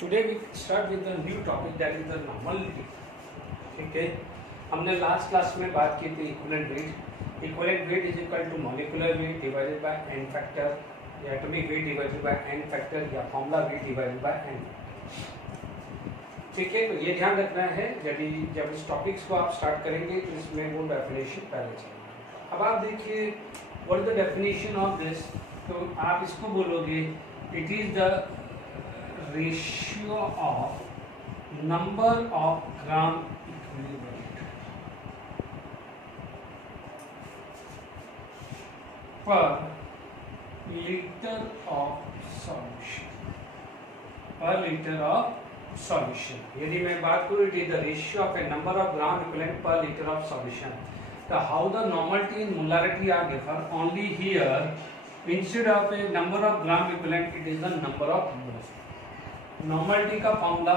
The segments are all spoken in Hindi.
Today we start with the new topic that is the normality. ठीक है, हमने लास्ट क्लास में बात की थी equivalent weight. Equivalent weight is equal to molecular weight divided by n factor या atomic weight divided by n factor या formula weight divided by n। ठीक है, तो ये ध्यान रखना है जब इस टॉपिक्स को आप स्टार्ट करेंगे तो इसमें वो डेफिनेशन पहले चाहिए। अब आप देखिए what is the definition of this, तो आप इसको बोलोगे it is the ratio of number of gram equivalent per litre of solution, per litre of solution. यदि मैं बात करूं it is the ratio of a number of gram equivalent per litre of solution. तो how the normality and molarity are differ only here instead of a number of gram equivalent it is the number of moles. Normality का formula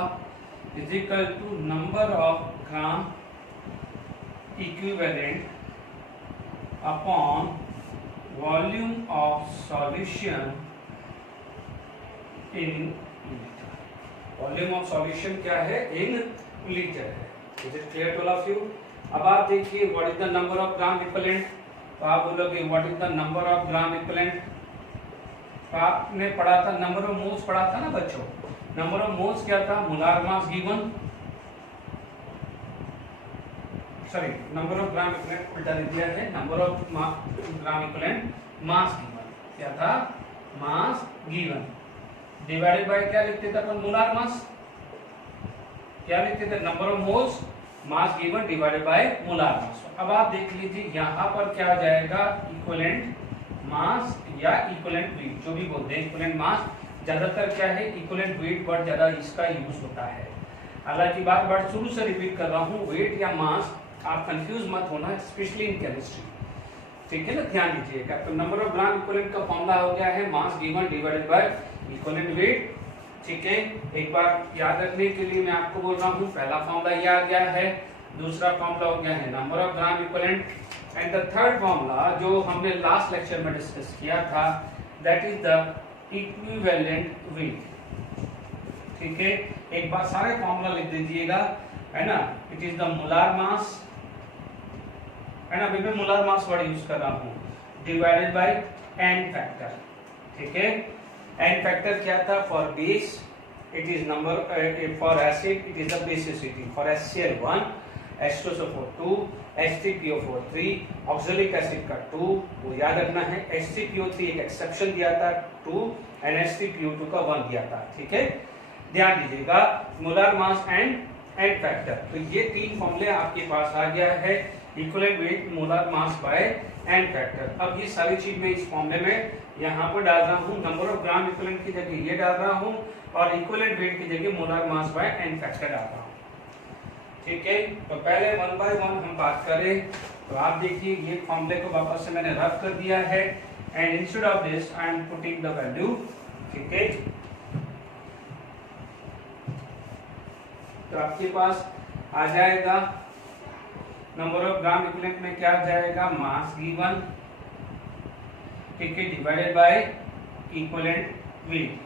is equal to number of gram equivalent upon volume of solution in volume of solution क्या है, इन लीटर है। Is it clear to all of you? अब आप देखिए what is the number of gram equivalent, तो आप बोलोगे what is the number of gram equivalent. तो आपने पढ़ा था नंबर ऑफ मोल्स, पढ़ा था ना बच्चों। नंबर ऑफ मोल्स क्या था, molar mass given, sorry number of gram equivalent उल्टा लिख दिया है, number of gram equivalent mass given क्या था, मास गिवन डिवाइडेड बाय क्या लिखते थे अपन, मोलार मास। क्या लिखते थे, number of moles mass given divided bye molar mass. अब आप देख लीजिए यहाँ पर क्या आ जाएगा, इक्विवेलेंट मास या इक्विवेलेंट वेट, जो भी बोलते हैं। इक्विवेलेंट मास ज्यादातर क्या है, इक्विवेलेंट वेट वर्ड ज्यादा इसका यूज होता है। हालांकि बार बार शुरू से रिपीट कर रहा हूँ, वेट या मास आप कंफ्यूज मत होना, स्पेशली इन केमिस्ट्री। ठीक है ना, ध्यान दीजिएगा। तो नंबर ऑफ ग्राम इक्विवेलेंट का फॉर्मूला हो गया है मास given divided by equivalent weight. ठीक है, एक बार याद रखने के लिए मैं आपको बोल रहा हूँ, पहला फॉर्मूला ये आ गया है, दूसरा फॉर्मूला हो गया है number of gram equivalent, and the third formula जो हमने लास्ट लेक्चर में डिस्कस किया था that is the equivalent weight. ठीक है, एक बार सारे फॉर्मूला लिख दीजिएगा, है ना। It is the molar mass, है ना, अभी मैं मोलार मास वर्ड यूज कर रहा हूँ, डिवाइडेड बाय n फैक्टर। ठीक है, n फैक्टर क्या था, for base it is number, for acid it is the basicity, for HCl1, H2SO4 2, H3PO4 3, oxalic acid का 2, वो याद रखना है। H3PO3 एक एक्सेप्शन दिया था 2 एंड H3PO2 का 1 दिया था। ठीक है, ध्यान दीजिएगा, molar mass and n factor. तो ये तीन फॉर्मूले आपके पास आ गया है, equivalent weight, molar mass by n factor. अब ये सारी चीज मैं इस फॉर्मूले में यहाँ पर डाल रहा हूँ, नंबर ऑफ ग्राम इक्विवेलेंट की जगह ये डाल रहा हूँ और इक्विवेलेंट वेट की जगह molar mass by n factor डाल रहा हूँ। ठीक है, तो पहले वन बाय वन हम बात करें। तो आप देखिए ये फॉर्मूले को वापस से मैंने रफ कर दिया है, and instead of this I am putting the value. ठीक है, तो आपके पास आ जाएगा नंबर ऑफ ग्राम इक्विवेलेंट में क्या आ जाएगा, मास गिवन, ठीक है, डिवाइडेड बाय इक्विवेलेंट वेट।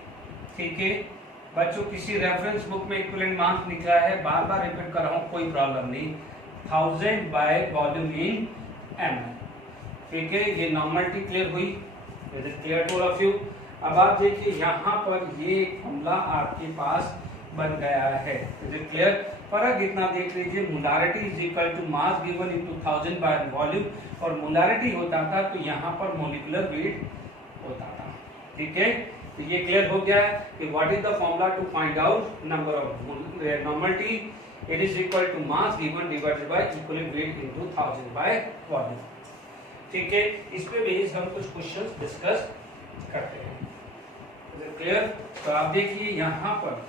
ठीक है बच्चों, किसी रेफरेंस बुक में इक्विवेलेंट मास निकला है, बार बार रिपीट कर रहा हूँ, कोई प्रॉब्लम नहीं, 1000 बाय वॉल्यूम इन m। ठीक है, ये नॉर्मलिटी क्लियर हुई, is it clear to all of you? अब आप देखिए यहाँ पर ये फॉर्मूला आपके पास बन गया है, इज इट क्लियर? फर्क इतना देख लीजिए, molarity is equal to mass given into 1000 by volume, और मोलारिटी होता था तो यहाँ पर मॉलिक्यूलर वेट होता था। ठीक है, तो ये क्लियर हो गया है कि what is the formula to find out number of normality, it is equal to mass given divided by equivalent weight into 1000 by volume. ठीक है, इस पे बेस हम कुछ क्वेश्चंस डिस्कस करते हैं, इज इट क्लियर? तो आप देखिए यहाँ पर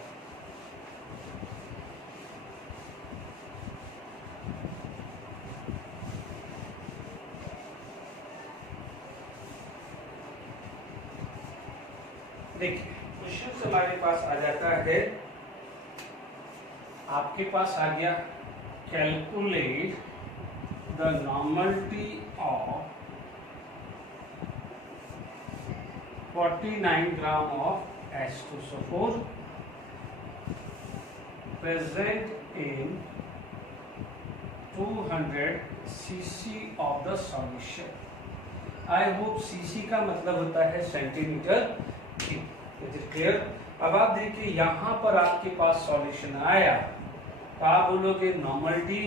देखिए क्वेश्चन हमारे पास आ जाता है, आपके पास आ गया calculate the normality of 49 gram of H2SO4 present in 200 cc of the solution. I hope cc का मतलब होता है सेंटीमीटर क्लियर। अब आप देखिए यहाँ पर आपके पास सॉल्यूशन आया तो आप बोलोगे normality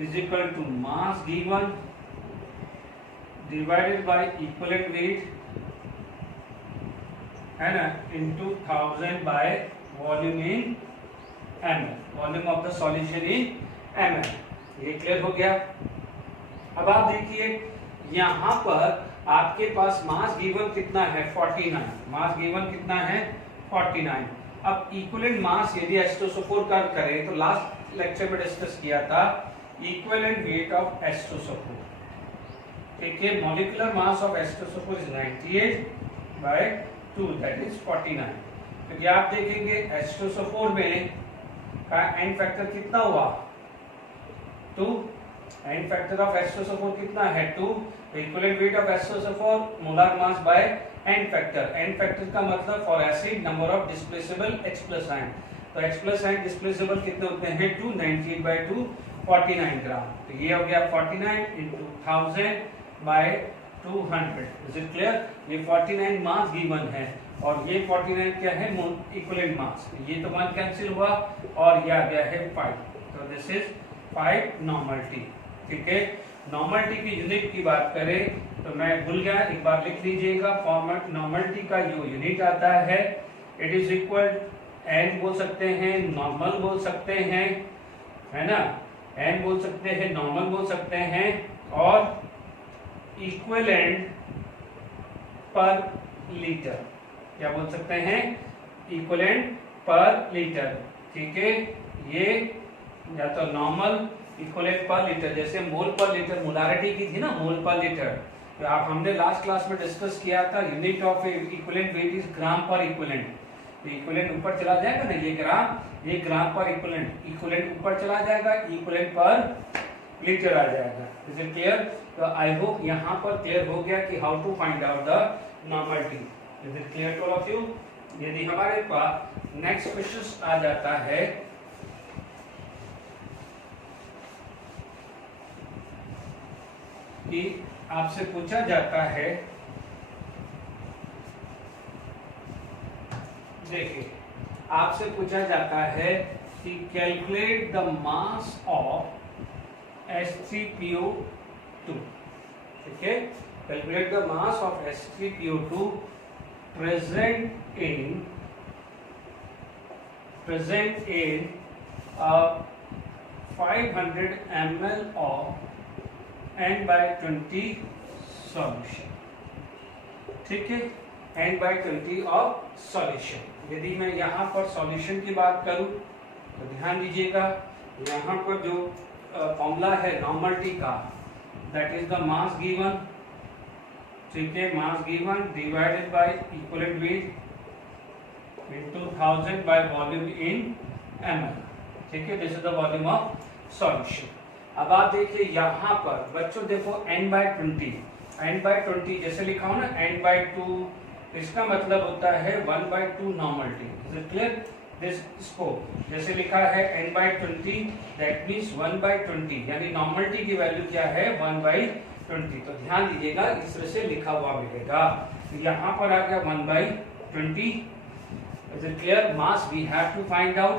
is equal to mass given divided by equivalent weight है ना into 1000 by volume in ml, volume of the solution in ml। ये क्लियर हो गया। अब आप देखिए यहाँ पर आपके पास मास गिवन कितना है 49, मास गिवन कितना है 49। अब इक्विवेलेंट मास यदि H2SO4 का करें तो लास्ट लेक्चर में डिस्कस किया था इक्विवेलेंट वेट ऑफ H2SO4, ठीक है। Molecular mass of H2SO4 is 98 by 2 that is 49। क्योंकि आप देखेंगे H2SO4 में का एंड फैक्टर कितना हुआ 2, एंड फैक्टर ऑफ H2SO4 कितना है 2, equivalent weight of H2SO4 molar mass by n factor. N factor का मतलब for acid number of displaceable H plus ion, तो H प्लस आयन डिस्प्लेसेबल कितने होते हैं 2, 98 बाय 2 49 ग्राम। तो ये हो गया 49 into 1000 by 200। Is it clear? ये 49 मास गिवन है और ये 49 क्या है इक्विवेलेंट मास। ये तो 1 कैंसिल हुआ और ये आ गया है 5, तो दिस इज 5 नॉर्मल टी, ठीक है। नॉर्मल टी की यूनिट की बात करें तो मैं भूल गया, एक बार लिख लीजिएगा फॉर्मेट। नॉर्मल टी का जो यूनिट आता है इट इज इक्वल एन बोल सकते हैं, नॉर्मल बोल सकते हैं, है ना, एन बोल सकते हैं, नॉर्मल बोल सकते हैं और इक्विवेलेंट पर लीटर, क्या बोल सकते हैं इक्विवेलेंट पर लीटर, ठीक है। ये या तो नॉर्मल इक्विवेलेंट पर लीटर, जैसे मोल पर लीटर मोलारिटी की थी ना, मोल पर लीटर, तो आप हमने लास्ट क्लास में डिस्कस किया था unit of equivalent weight is gram per equivalent. तो इक्विवेलेंट ऊपर चला जाएगा ना, ये ग्राम पर इक्विवेलेंट, इक्विवेलेंट ऊपर चला जाएगा, इक्विवेलेंट पर लीटर आ जाएगा। Is it clear? तो आई होप यहाँ पर क्लियर हो गया कि how to find out the normality. Is it clear to all of you? यदि हमारे पास नेक्स्ट क्वेश्चन आ जाता है कि आपसे पूछा जाता है, देखिए आपसे पूछा जाता है कि calculate the mass of H3PO2, ठीक है। Calculate the mass of H3PO2 present in 500 ml of N/20 solution, ठीक है, N/20 ऑफ सॉल्यूशन। यदि मैं यहाँ पर सॉल्यूशन की बात करूँ तो ध्यान दीजिएगा, यहाँ पर जो फॉर्मूला है नॉर्मल टी का that is the mass given, ठीक है, मास given divided by equivalent weight into 1000 by volume in ml, ठीक है। This is the volume of solution. अब आप देखिए यहाँ पर बच्चों देखो N/20, N/20 जैसे लिखा हो ना N/2, इसका मतलब होता है 1/2 normal T. Is it clear? This scope जैसे लिखा है N/20 दैट मींस 1/20, यानी नॉर्मल टी की वैल्यू क्या है 1/20। तो ध्यान दीजिएगा इस तरह से लिखा हुआ मिलेगा। तो यहाँ पर आ गया 1/20। Is it clear? Mass we have to find out.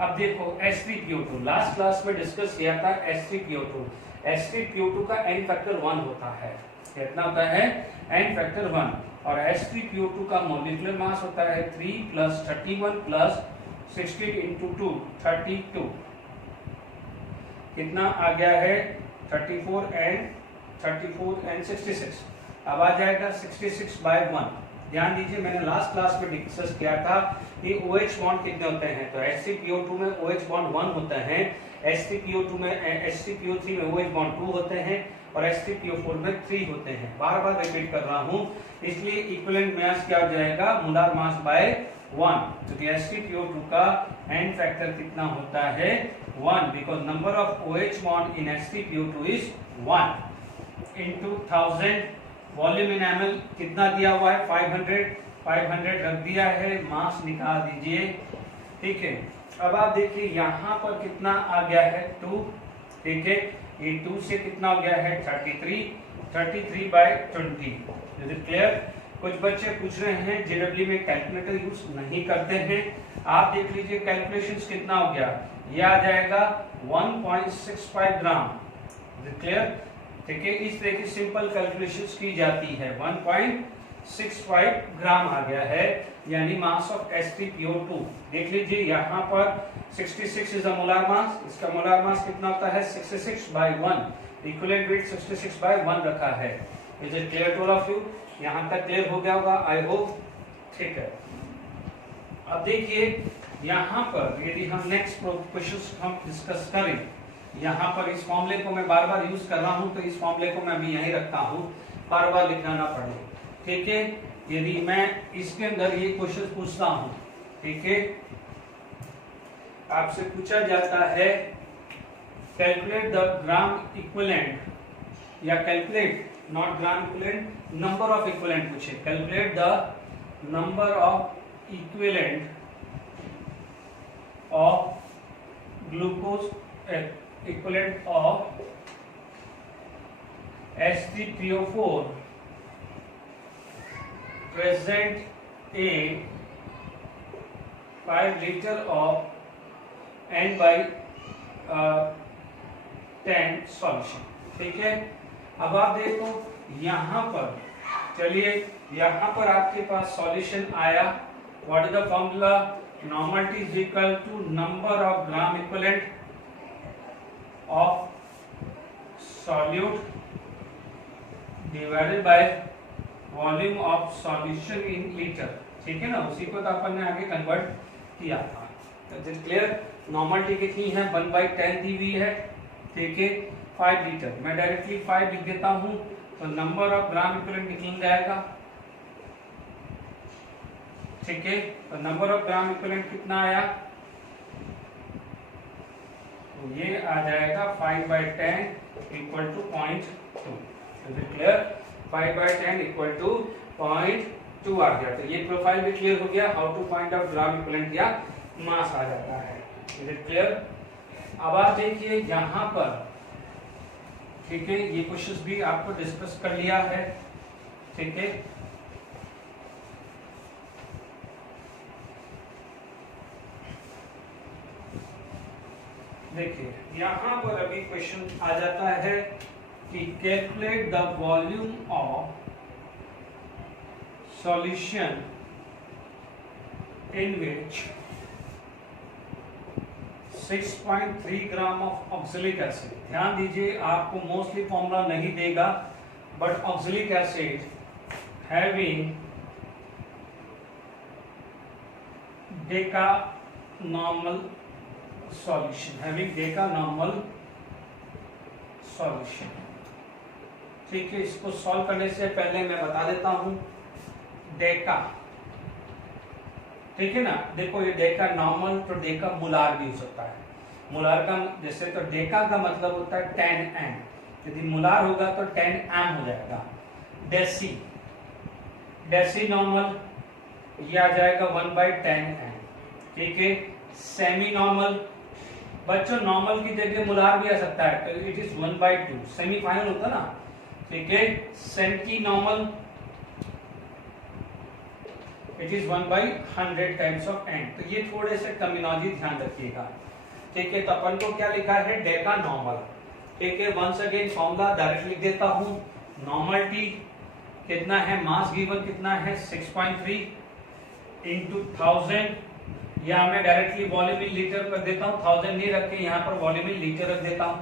अब देखो H3PO2 लास्ट क्लास में डिस्कस किया था H3PO2। H3PO2 का एन फैक्टर 1 होता है, कितना होता है एन फैक्टर 1, और H3PO2 का मॉलिक्यूलर मास होता है 3 + 31 + 16 × 2 32, कितना आ गया है 34 and 66। अब आ जाएगा 66/1। ध्यान दीजिए मैंने लास्ट क्लास में डिस्कस किया था कि OH बॉन्ड कितने होते हैं, तो H3PO2 में OH बॉन्ड 1 होता है, H3PO2 में H3PO3 में OH बॉन्ड 2 होते हैं और H3PO4 में 3 होते हैं। बार बार रिपीट कर रहा हूं, इसलिए इक्विवेलेंट मास क्या हो जाएगा मोलर मास बाय 1। तो H3PO2 का एन फैक्टर कितना होता है 1, because number of OH bond in H3PO2 is 1 into 1000 volume in ml कितना दिया हुआ है 500 रख दिया है, मास निकाल दीजिए, ठीक है। अब आप देखिए यहाँ पर कितना आ गया है 2, ठीक है, ये 2 से कितना हो गया है 33/20। Is it clear? कुछ बच्चे पूछ रहे हैं जेडब्ल्यू में कैलकुलेटर यूज नहीं करते हैं, आप देख लीजिए कैलकुलेशंस कितना हो गया, ये आ जाएगा 1.65 ग्राम। Is it clear? ठीक है, इस तरह की सिंपल कैलकुलेशंस की जाती है। 1.65 ग्राम आ गया है, यानी मास ऑफ H3PO2। देख लीजिए यहाँ पर 66 इज अ मोलार मास, इसका मोलार मास कितना होता है 66/1, इक्विवेलेंट वेट 66/1 रखा है। Is it clear to all of you? यहाँ तक क्लियर हो गया होगा आई होप, ठीक है। अब देखिए यहाँ पर यदि हम नेक्स्ट क्वेश्चन हम डिस्कस करें, यहाँ पर इस फॉर्मूले को मैं बार बार यूज कर रहा हूँ, तो इस फॉर्मूले को मैं अभी यहीं रखता हूँ, बार बार लिखना ना पड़े, ठीक है। यदि मैं इसके अंदर ये क्वेश्चन पूछता हूँ, ठीक है, आपसे पूछा जाता है कैलकुलेट द ग्राम इक्विवेलेंट, या calculate not gram equivalent, number of equivalent पूछे, calculate the number of equivalent of glucose equivalent of H3PO4 present in 5 liter of N/10 solution, ठीक है। अब आप देखो यहाँ पर, चलिए यहाँ पर आपके पास सॉल्यूशन आया, what is the formula, normality is equal to number of gram equivalent of solute divided by volume of solution in liter, ठीक है ना, उसी को तो अपन ने आगे कन्वर्ट किया था। तो क्लियर? नॉर्मलिटी कितनी है 1/10 दी हुई है, ठीक है, 5 लीटर, मैं डायरेक्टली 5 लिख देता हूं, तो नंबर ऑफ ग्राम इक्विवेलेंट निकल जाएगा, ठीक है। तो नंबर ऑफ ग्राम इक्विवेलेंट कितना आया, ये आ जाएगा 5/10 equal to 0.2। Is it clear? 5/10 equal to 0.2 आ गया। तो ये प्रोफाइल भी क्लियर हो गया, how to find out gram equivalent या मास आ जाता है। Is it clear? अब आप देखिए यहाँ पर, ठीक है, ये क्वेश्चंस भी आपको डिस्कस कर लिया है, ठीक है। देखिए यहाँ पर अभी क्वेश्चन आ जाता है कि calculate the volume of solution in which 6.3 gram of oxalic acid. ध्यान दीजिए, आपको मोस्टली फॉर्मूला नहीं देगा, but oxalic acid having Deka normal solution, having Deka normal solution, ठीक है। इसको सॉल्व करने से पहले मैं बता देता हूं डेका, ठीक है ना। देखो ये डेका नॉर्मल, तो डेका मोलार भी हो सकता है। मोलार का जैसे, तो डेका का मतलब होता है 10m, यदि मोलार होगा तो 10m हो जाएगा। डेसी, डेसी नॉर्मल ये आ जाएगा 1/10m, ठीक है। सेमी नॉर्मल, बच्चों नॉर्मल की जगह मोलार भी आ सकता है, तो इट इज 1/2, सेमी फाइनल होता ना, ठीक है। Centinormal it is 1/100 times of n। तो ये थोड़े से टर्मिनोलॉजी ध्यान रखिएगा, ठीक है। तो अपन को क्या लिखा है, डेका नॉर्मल, ठीक है। वंस अगेन फॉर्मूला डायरेक्ट लिख देता हूं, नॉर्मलिटी कितना है, मास गिवन कितना है 6.3 इंटू 1000, या मैं डायरेक्टली वॉल्यूम इन लीटर कर देता हूं, 1000 नहीं रख के यहाँ पर वॉल्यूम इन लीटर रख देता हूं।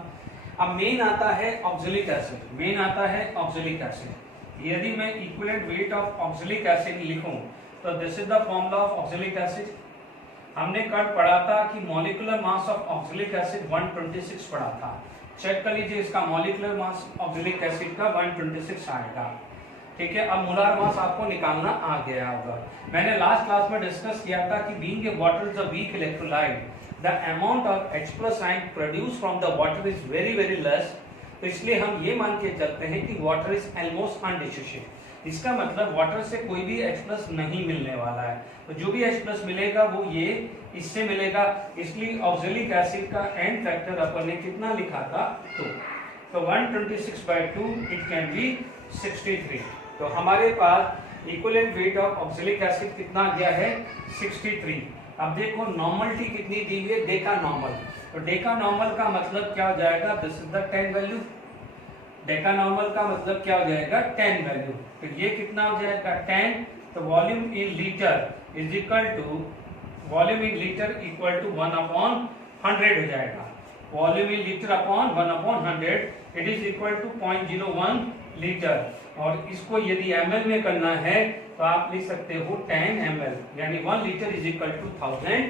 अब मेन आता है ऑक्सैलिक एसिड, मेन आता है ऑक्सैलिक एसिड। यदि मैं equivalent weight of oxalic acid लिखूं, तो this is the formula of oxalic acid. हमने कल पढ़ा था कि molecular mass of oxalic acid 126 पढ़ा था, चेक कर लीजिए, इसका मॉलिक्यूलर मास ऑक्सैलिक एसिड का 126 आएगा, ठीक है। अब मोलार मास आपको निकालना आ गया होगा। मैंने लास्ट क्लास में डिस्कस किया था कि being a water is a weak electrolyte, the amount of H+ ion produce from the water is very very less, तो इसलिए हम ये मान के चलते हैं कि वाटर इज ऑलमोस्ट अनडिसोशिएटेड। इसका मतलब वाटर से कोई भी H+ नहीं मिलने वाला है, तो जो भी H+ मिलेगा वो ये इससे मिलेगा, इसलिए ऑक्जेलिक एसिड का एंड फैक्टर अपन ने कितना लिखा था 2, तो 126/2 इट कैन बी 63। तो हमारे पास equivalent weight of oxalic acid कितना आ गया है 63। अब देखो नॉर्मलिटी कितनी दी हुई है, डेका नॉर्मल, तो डेका नॉर्मल का मतलब क्या हो जाएगा, this is the 10 value, Deka normal का मतलब क्या हो जाएगा 10 वैल्यू, तो ये कितना हो जाएगा 10, तो volume in litre is equal to volume in litre equal to 1/100 हो जाएगा, volume in litre upon 1/100 it is equal to 0.01 litre, और इसको यदि ml में करना है तो आप लिख सकते हो 10 ml, यानी 1 litre is equal to 1000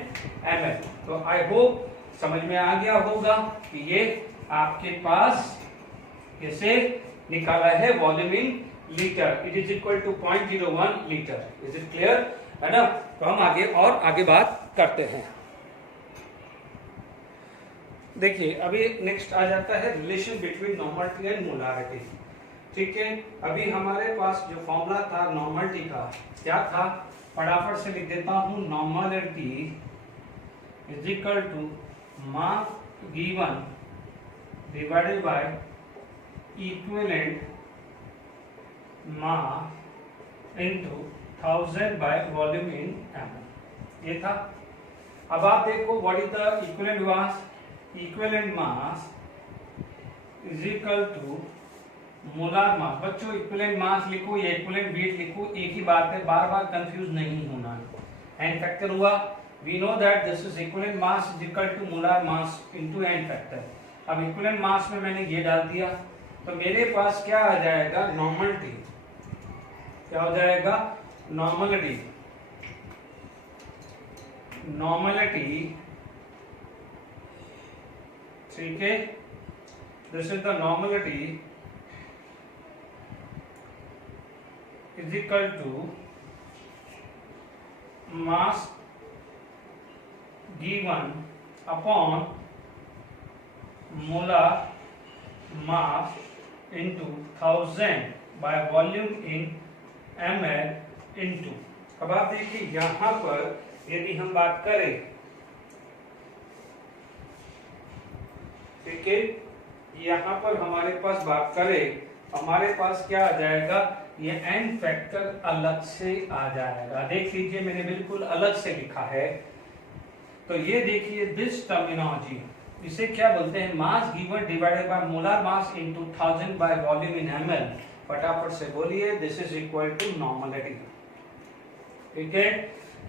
ml। तो आई होप समझ में आ गया होगा कि ये आपके पास कैसे निकाला है volume in litre, it is equal to 0.01 litre, is it clear है ना। तो हम आगे बात करते हैं। देखिए अभी नेक्स्ट आ जाता है relation between normality and molarity, ठीक है। अभी हमारे पास जो फॉर्मूला था नॉर्मलिटी का क्या था, फटाफट से लिख देता हूं, normality is equal to mass given divided by equivalent mass into 1000 by volume in ml, ये था। अब आप देखो what is the equivalent mass, equivalent mass is equal to molar mass. बच्चों इक्विवेलेंट मास लिखो या इक्विवेलेंट वेट लिखो, एक ही बात है, बार बार कंफ्यूज नहीं होना। एन फैक्टर हुआ, we know that this is equivalent mass is equal to molar mass into n factor. अब इक्विवेलेंट मास में मैंने ये डाल दिया, तो मेरे पास क्या आ जाएगा नॉर्मलिटी, क्या हो जाएगा नॉर्मलिटी, नॉर्मलिटी ठीक है, this is the normality is equal to mass given upon molar mass into 1000 by volume in ml into। अब आप देखिए यहां पर यदि हम बात करें, ठीक है, यहां पर हमारे पास बात करें, हमारे पास क्या आ जाएगा, ये एन फैक्टर अलग से आ जाएगा। देख लीजिए मैंने बिल्कुल अलग से लिखा है, तो ये देखिए दिस टर्मिनोलॉजी, इसे क्या बोलते हैं, mass given divided by molar mass into 1000 by volume in ml। फटाफट से बोलिए, this is equal to normality, ठीक है।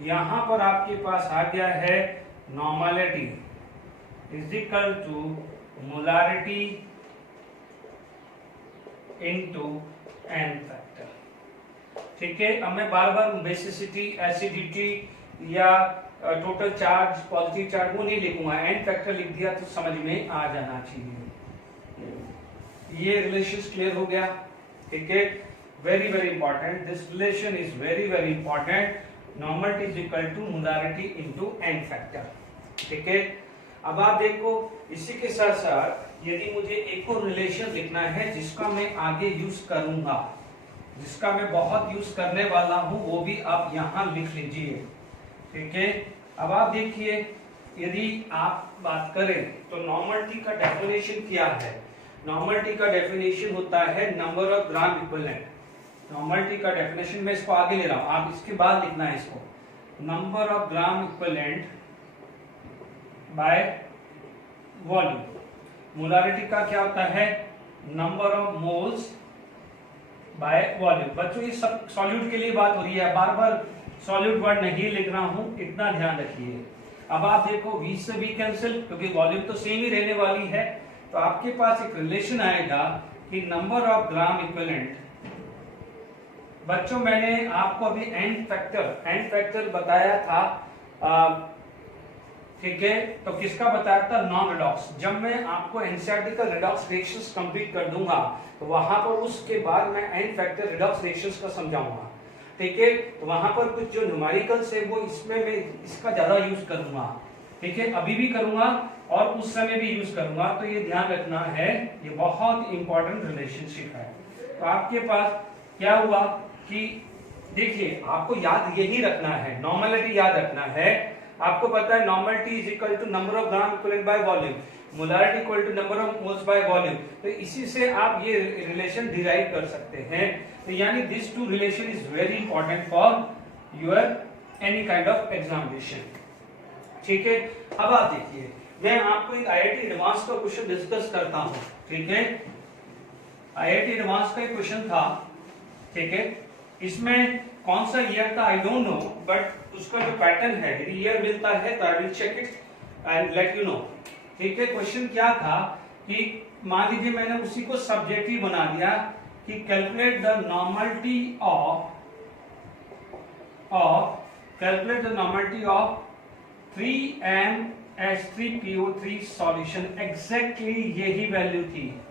यहां पर आपके पास आ गया है normality is equal to molarity into n factor, ठीक है। अब मैं बार बार बेसिसिटी, एसिडिटी या टोटल चार्ज, पॉजिटिव चार्ज वो नहीं लिखूंगा, एन फैक्टर लिख दिया तो समझ में आ जाना चाहिए। ये रिलेशन क्लियर हो गया, ठीक है। Very very important, this relation is very very important, normality is equal to molarity into n factor, ठीक है। अब आप देखो इसी के साथ साथ यदि मुझे एक और रिलेशन लिखना है जिसका मैं आगे यूज करूंगा, जिसका मैं बहुत यूज करने वाला हूं, वो भी आप यहां लिख लीजिए, ठीक है। अब आप देखिए यदि आप बात करें तो नॉर्मलिटी का डेफिनेशन क्या है, नॉर्मलिटी का डेफिनेशन होता है number of gram equivalent. Normality का डेफिनेशन मैं इसको आगे ले रहा हूं, आप इसके बाद लिखना है इसको, number of gram equivalent by volume. Molarity का क्या होता है, number of moles by volume. बच्चों ये सब सॉल्यूट के लिए बात हो रही है, बार बार सॉल्यूट वर्ड नहीं लिख रहा हूं, इतना ध्यान रखिए। अब आप देखो v से v कैंसिल, क्योंकि वॉल्यूम तो सेम ही रहने वाली है, तो आपके पास एक रिलेशन आएगा कि नंबर ऑफ ग्राम इक्विवेलेंट। बच्चों मैंने आपको अभी एन फैक्टर बताया था, ठीक है, तो किसका बताया था, नॉन रिडॉक्स। जब मैं आपको एनसीईआरटी का रिडॉक्स रिएक्शंस कंप्लीट कर दूंगा तो वहां पर उसके बाद मैं एन फैक्टर रिडॉक्स रिएक्शंस का समझाऊंगा, ठीक है। तो वहां पर कुछ जो न्यूमेरिकल्स है वो इसमें मैं इसका ज्यादा यूज करूंगा, ठीक है, अभी भी करूंगा और उस समय भी यूज करूंगा, तो ये ध्यान रखना है, ये बहुत इंपॉर्टेंट रिलेशनशिप है। तो आपके पास क्या हुआ, कि देखिए आपको याद यही रखना है, नॉर्मलिटी याद रखना है। आपको पता है normality is equal to number of gram equivalent by volume, molarity equal to number of moles by volume. तो इसी से आप ये रिलेशन डिराइव कर सकते हैं। तो यानी this two relation is very important for your any kind of examination. ठीक है, अब आप देखिए मैं आपको एक आईआईटी एडवांस का क्वेश्चन डिस्कस करता हूं। ठीक है, आईआईटी एडवांस का एक क्वेश्चन था। ठीक है, इसमें कौन सा ईयर था आई डोंट नो, बट उसका जो पैटर्न है यदि ईयर मिलता है तो I will check it and let you know. ठीक है, क्वेश्चन क्या था कि मान लीजिए मैंने उसी को सब्जेक्टिव बना दिया कि calculate the normality of 3mH3PO3 solution. Exactly यही वैल्यू थी।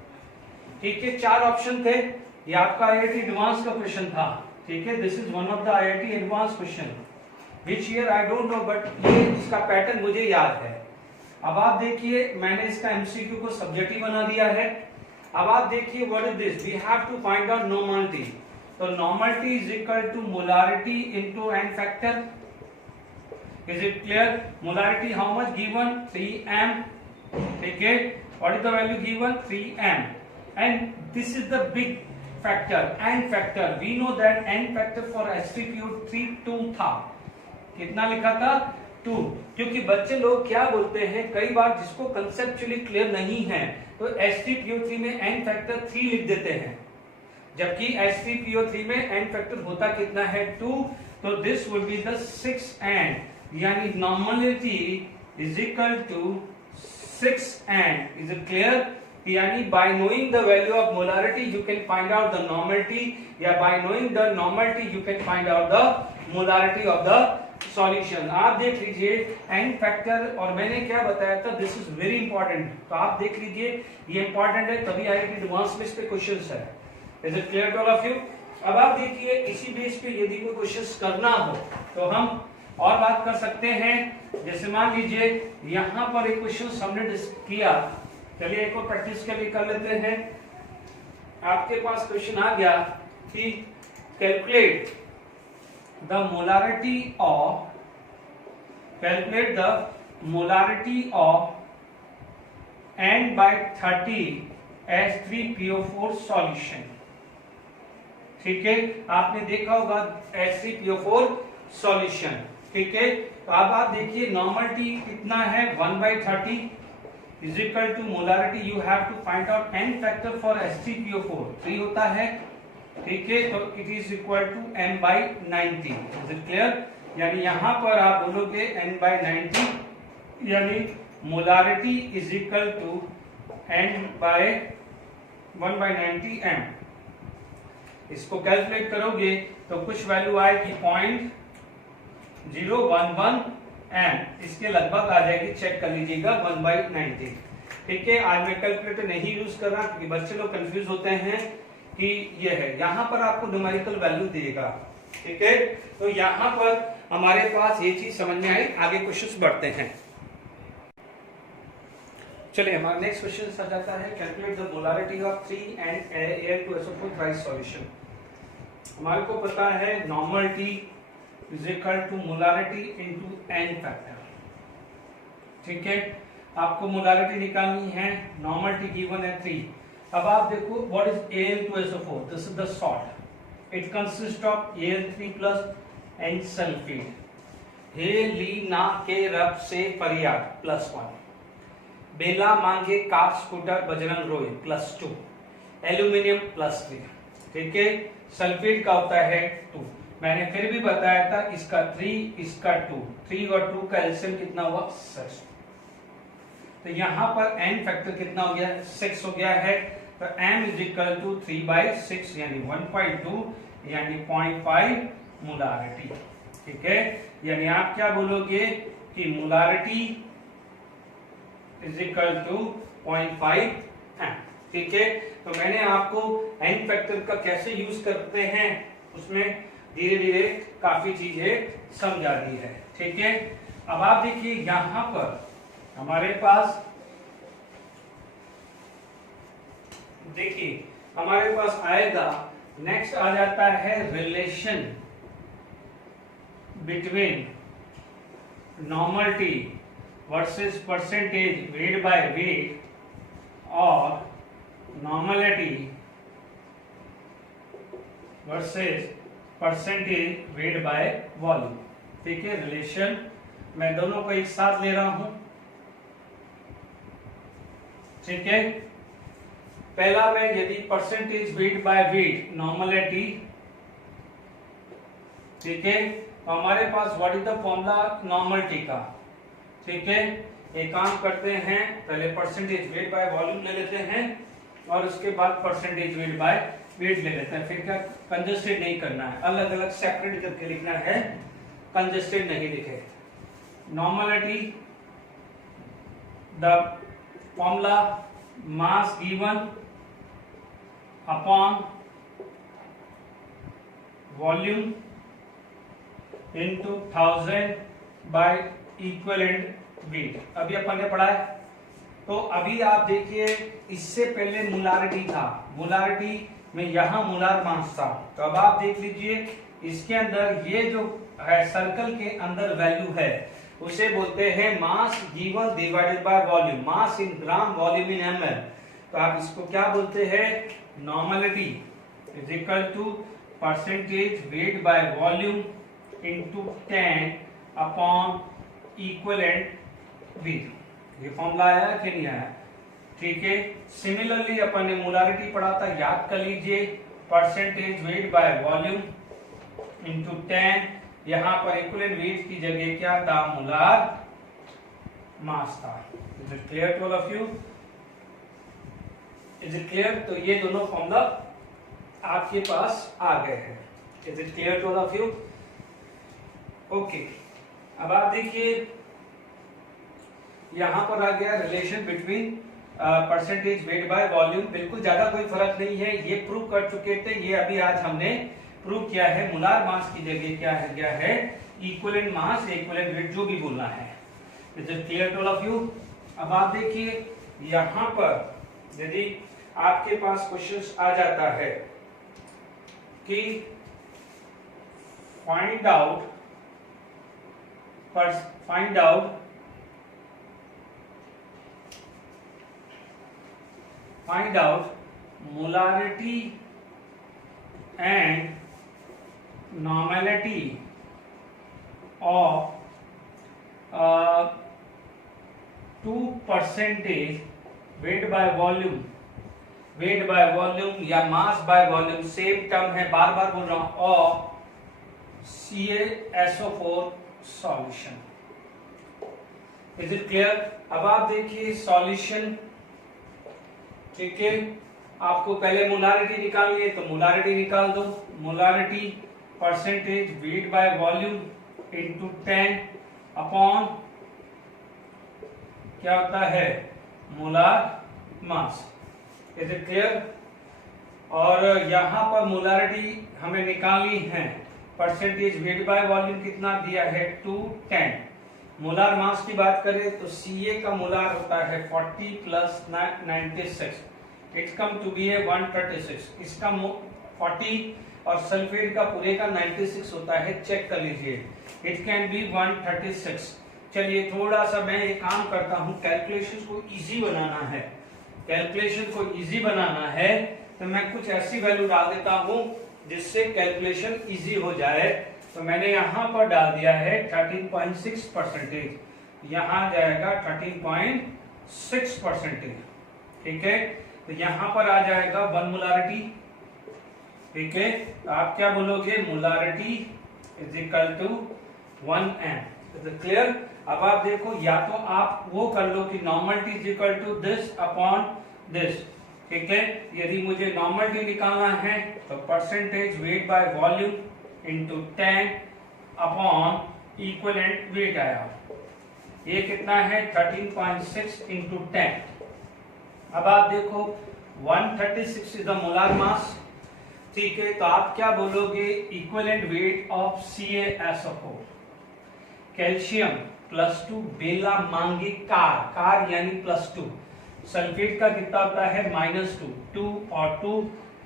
ठीक है, 4 ऑप्शन थे। ये आपका आईआईटी एडवांस का क्वेश्चन था। ठीक है, this is one of the IIT advance question, which year I don't know, but ये इसका पैटर्न मुझे याद है। अब आप देखिए मैंने इसका एमसीक्यू को सब्जेक्टिव बना दिया है। अब आप देखिए what is this, we have to find out normality. तो normality is equal to molarity into n factor. Is it clear? Molarity how much given? 3m। ठीक है, what is the value given? 3m, and this is the big factor, n factor. We know that n factor for H3PO3 2 था। कितना लिखा था? 2। क्योंकि बच्चे लोग क्या बोलते हैं कई बार, जिसको कंसेप्चुअली क्लियर नहीं है तो H3PO3 में n फैक्टर 3 लिख देते हैं, जबकि H3PO3 में n फैक्टर होता कितना है? 2। तो this will be the 6n, यानी normality is equal to 6n। Is it clear? यानी by knowing the value of molarity you can find out the normality, या by knowing the normality you can find out the molarity of the solution। आप देख लीजिए n फैक्टर, और मैंने क्या बताया था, दिस इज वेरी इंपॉर्टेंट। तो आप देख लीजिए ये इंपॉर्टेंट है, तभी आईआईटी एडवांस में इस पे क्वेश्चंस है। Is it clear to all of you? अब आप देखिए इसी बेस पे यदि कोई क्वेश्चंस करना हो तो हम और बात कर सकते हैं। जैसे मान लीजिए यहाँ पर एक क्वेश्चन हमने किया, चलिए एक और प्रैक्टिस के लिए कर लेते हैं। आपके पास क्वेश्चन आ गया कि calculate the molarity of n/30 H3PO4 solution. ठीक है, आपने देखा होगा H3PO4 सॉल्यूशन। ठीक है, तो अब आप देखिए नॉर्मलिटी कितना है? 1/30 is equal to molarity you have to find out n factor for H3PO4 3 होता है। ठीक है, तो it is equal to m/90। is it clear? यानी यहाँ पर आप बोलोगे n/90, यानी molarity is equal to n/1/90 m। इसको कैलकुलेट करोगे तो कुछ वैल्यू आएगी 0.011 m, इसके लगभग आ जाएगी। चेक कर लीजिएगा 1/90। ठीक है, आज मैं कैलकुलेटर नहीं यूज कर रहा क्योंकि बच्चे लोग कंफ्यूज होते हैं कि ये है। यहाँ पर आपको न्यूमेरिकल वैल्यू देगा। ठीक है, तो यहाँ पर हमारे पास ये चीज समझ में आई। आगे क्वेश्चंस बढ़ते हैं। चलिए हमारा नेक्स्ट क्वेश्चन आ जाता है, calculate the molarity of 3Al2SO4 thrice solution. हमारे को पता है normality is equal to molarity into n factor। ठीक है, आपको मोलारिटी निकालनी है, नॉर्मलिटी गिवन है 3। अब आप देखो what is Al2SO4, this is the salt. It consist of Al3 plus and sulphate. हे ली ना के रब से फरियाद +1, बेला मांगे काफ स्कूटर बजरंग रोए +2, एल्यूमिनियम +3। ठीक है, सल्फेट का होता है 2। मैंने फिर भी बताया था इसका 3, इसका 2, 3 और 2 का एलसीएम कितना हुआ? 6। तो यहाँ पर n फैक्टर कितना हो गया? 6 हो गया है। तो m इज इक्वल टू 3/6 यानी 1.2 यानी 0.5 मोलारिटी। ठीक है, यानी आप क्या बोलोगे कि molarity is equal to 0.5 m। ठीक है, तो मैंने आपको n फैक्टर का कैसे यूज करते हैं उसमें धीरे धीरे काफी चीजें समझा दी है। ठीक है, अब आप देखिए यहां पर हमारे पास देखिए हमारे पास आएगा नेक्स्ट आ जाता है relation between normality versus percentage weight by weight और normality versus percentage weight by volume. ठीक है, रिलेशन मैं दोनों को एक साथ ले रहा हूं। ठीक है, पहला में यदि percentage weight by weight normality, ठीक है, तो हमारे पास what is the formula normality का। ठीक है, एक काम करते हैं, पहले परसेंटेज वेट बाय वॉल्यूम ले लेते हैं और उसके बाद परसेंटेज वेट बाय वेट ले लेते हैं। फिर क्या कंजस्टेड नहीं करना है, अलग अलग सेपरेट करके लिखना है, कंजस्टेड नहीं लिखे। Normality, the formula mass given upon volume into 1000 bye equivalent wait. अभी अपन ने पढ़ा है। तो अभी आप देखिए, इससे पहले मोलारिटी था, मोलारिटी में यहां मोलार मास था। तो अब आप देख लीजिए, इसके अंदर ये जो है सर्कल के अंदर वैल्यू है उसे बोलते हैं mass given divided by volume, mass in gram volume in ml। तो आप इसको क्या बोलते हैं, normality is equal to percentage weight by volume into 10 upon equivalent weight. ये फॉर्मूला आया कि नहीं आया? ठीक है, सिमिलरली अपन ने मोलारिटी पढ़ा था, याद कर लीजिए, percentage weight by volume into 10, यहां पर इक्विवेलेंट वेट की जगह क्या था, मोलार मास था। Is it clear to all of you? Is it clear? तो ये दोनों फॉर्मूला आपके पास आ गए हैं। Is it clear to all of you? Okay, अब आप देखिए यहां पर आ गया relation between percentage weight by volume. बिल्कुल ज्यादा कोई फर्क नहीं है, ये प्रूव कर चुके थे, ये अभी आज हमने प्रूव किया है। मोलार मास की जगह क्या है, क्या है, इक्विवेलेंट मास, इक्विवेलेंट वेट, जो भी बोलना है। Is it clear to all of you? अब आप देखिए यहां पर यदि आपके पास क्वेश्चन आ जाता है कि find out molarity and normality of 2% weight by volume या mass by volume, same term है, बार बार बोल रहा हूं, और CaSO4 solution. Is it clear? अब आप देखिए सॉल्यूशन, ठीक है, आपको पहले मोलारिटी निकालनी है तो मोलारिटी निकाल दो। Molarity percentage weight by volume into 10 upon क्या होता है, molar mass. Is it clear? और यहां पर मोलारिटी हमें निकालनी है, परसेंटेज वेट बाय वॉल्यूम कितना दिया है, 210। मोलार मास की बात करें तो Ca का मोलार होता है 40 plus 96, it's come to be 136। इसका 40 और सल्फेट का पूरे का 96 होता है, चेक कर लीजिए, इट कैन बी 136। चलिए थोड़ा सा मैं एक काम करता हूं, कैलकुलेशन को इजी बनाना है, कैलकुलेशन को इजी बनाना है तो मैं कुछ ऐसी वैल्यू डाल देता हूं जिससे कैलकुलेशन इजी हो जाए। तो मैंने यहां पर डाल दिया है 13.6%, यहां जाएगा 13.6%। ठीक है, तो यहां पर आ जाएगा 1 मोलारिटी। ठीक है, तो आप क्या बोलोगे, molarity is equal to 1m। Is it clear? अब आप देखो, या तो आप वो कर लो कि normality is equal to this upon this. ठीक है, यदि मुझे नॉर्मलिटी निकालना है तो percentage weight by volume into 10 upon equivalent weight आया, ये कितना है 13.6 इंटू 10। अब आप देखो 136 इज द मोलार मास। ठीक है, तो आप क्या बोलोगे, equivalent weight of CaSO4, calcium +2, बेला मांगे कार यानी +2, सल्फेट का कितना होता है -2, 2 और 2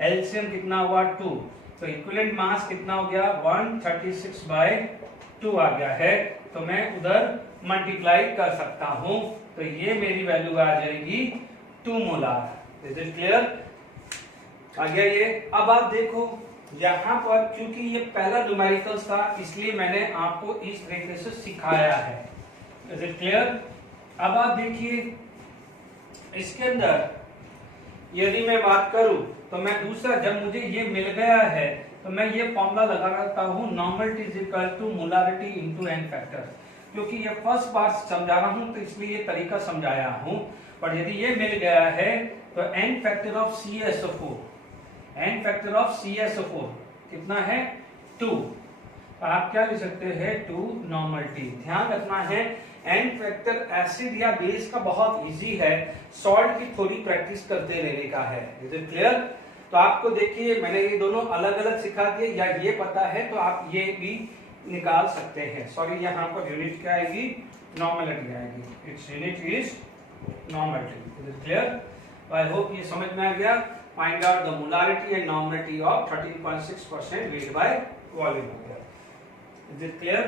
एलसीएम कितना हुआ 2, तो इक्विवेलेंट मास कितना हो गया 136/2 आ गया है, तो मैं उधर मल्टीप्लाई कर सकता हूं, तो ये मेरी वैल्यू आ जाएगी 2 मोलार। Is it clear? आ गया ये। अब आप देखो यहाँ पर, क्योंकि ये पहला न्यूमेरिकल्स था इसलिए मैंने आपको इस तरीके से सिखाया है। Is it clear? अब आप देखिए इसके अंदर यदि मैं बात करूं तो मैं दूसरा, जब मुझे ये मिल गया है तो मैं ये फॉर्मूला लगा सकता हूं, normality is equal to molarity into n factor. क्योंकि ये फर्स्ट बार समझा रहा हूं तो इसलिए ये तरीका समझाया हूं, पर यदि ये मिल गया है तो n factor of CSO4, n factor of CSO4 कितना है 2, आप क्या लिख सकते हैं 2 नॉर्मलिटी। ध्यान रखना है एन फैक्टर एसिड या बेस का बहुत इजी है, सॉल्ट की थोड़ी प्रैक्टिस करते रहने का है। Is it clear? तो आपको देखिए मैंने ये दोनों अलग अलग सिखा दिए, या ये पता है तो आप ये भी निकाल सकते हैं। सॉरी यहाँ पर यूनिट क्या आएगी, नॉर्मलिटी आएगी, it's unit is normality. Is it clear? I hope ये समझ में आ गया। Find out the molarity and normality of 13.6% weight by volume हो गया। Is it clear?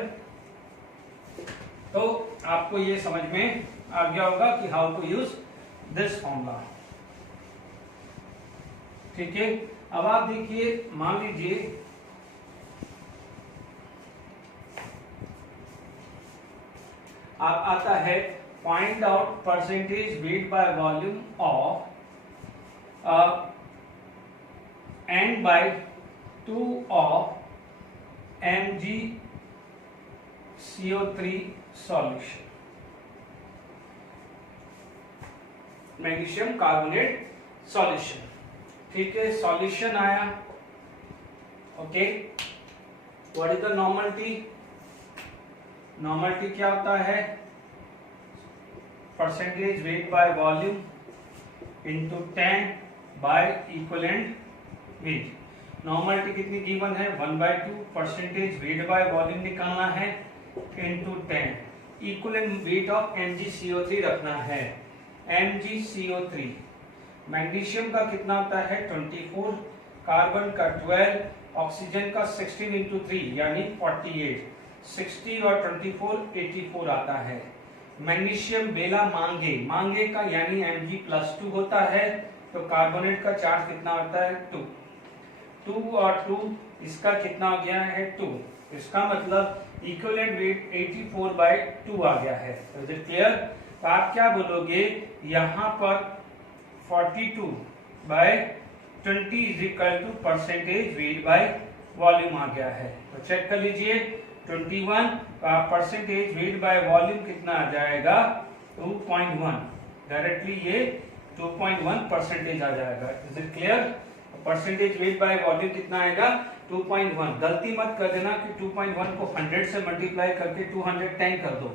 तो आपको ये समझ में आ गया होगा कि how to use this formula. ठीक है, अब आप देखिए मान लीजिए आप आता है find out percentage weight by volume of n/2 of MgCO3 solution, magnesium carbonate solution. ठीक है, सॉल्यूशन आया। Okay, what is the normality? Normality क्या होता है, percentage weight by volume into 10 bye equivalent wait. Normality कितनी गिवन है 1/2, परसेंटेज वेट बाय वॉल्यूम निकालना है into 10, equivalent weight of MgCO3 रखना है। MgCO3 मैग्नीशियम का कितना होता है 24, कार्बन का 12, ऑक्सीजन का 16 इंटू 3 यानी 48, 60 और 24 84 आता है। मैग्नीशियम बेला मांगे, मांगे का यानी Mg+2 होता है, तो कार्बोनेट का चार्ज कितना होता है 2, 2 और 2 इसका कितना हो गया है 2, इसका मतलब इक्विवेलेंट वेट 84/2 आ गया है। Is it clear? तो आप क्या बोलोगे यहाँ पर 42/20 is equal to percentage weight by volume आ गया है। तो चेक कर लीजिए 21 का परसेंटेज वेट बाय वॉल्यूम कितना आ जाएगा 2.1, डायरेक्टली ये 2.1 परसेंटेज आ जाएगा। Is it clear? Percentage weight by volume कितना आएगा 2.1। गलती मत कर देना कि 2.1 को 100 से मल्टीप्लाई करके 210 कर दो,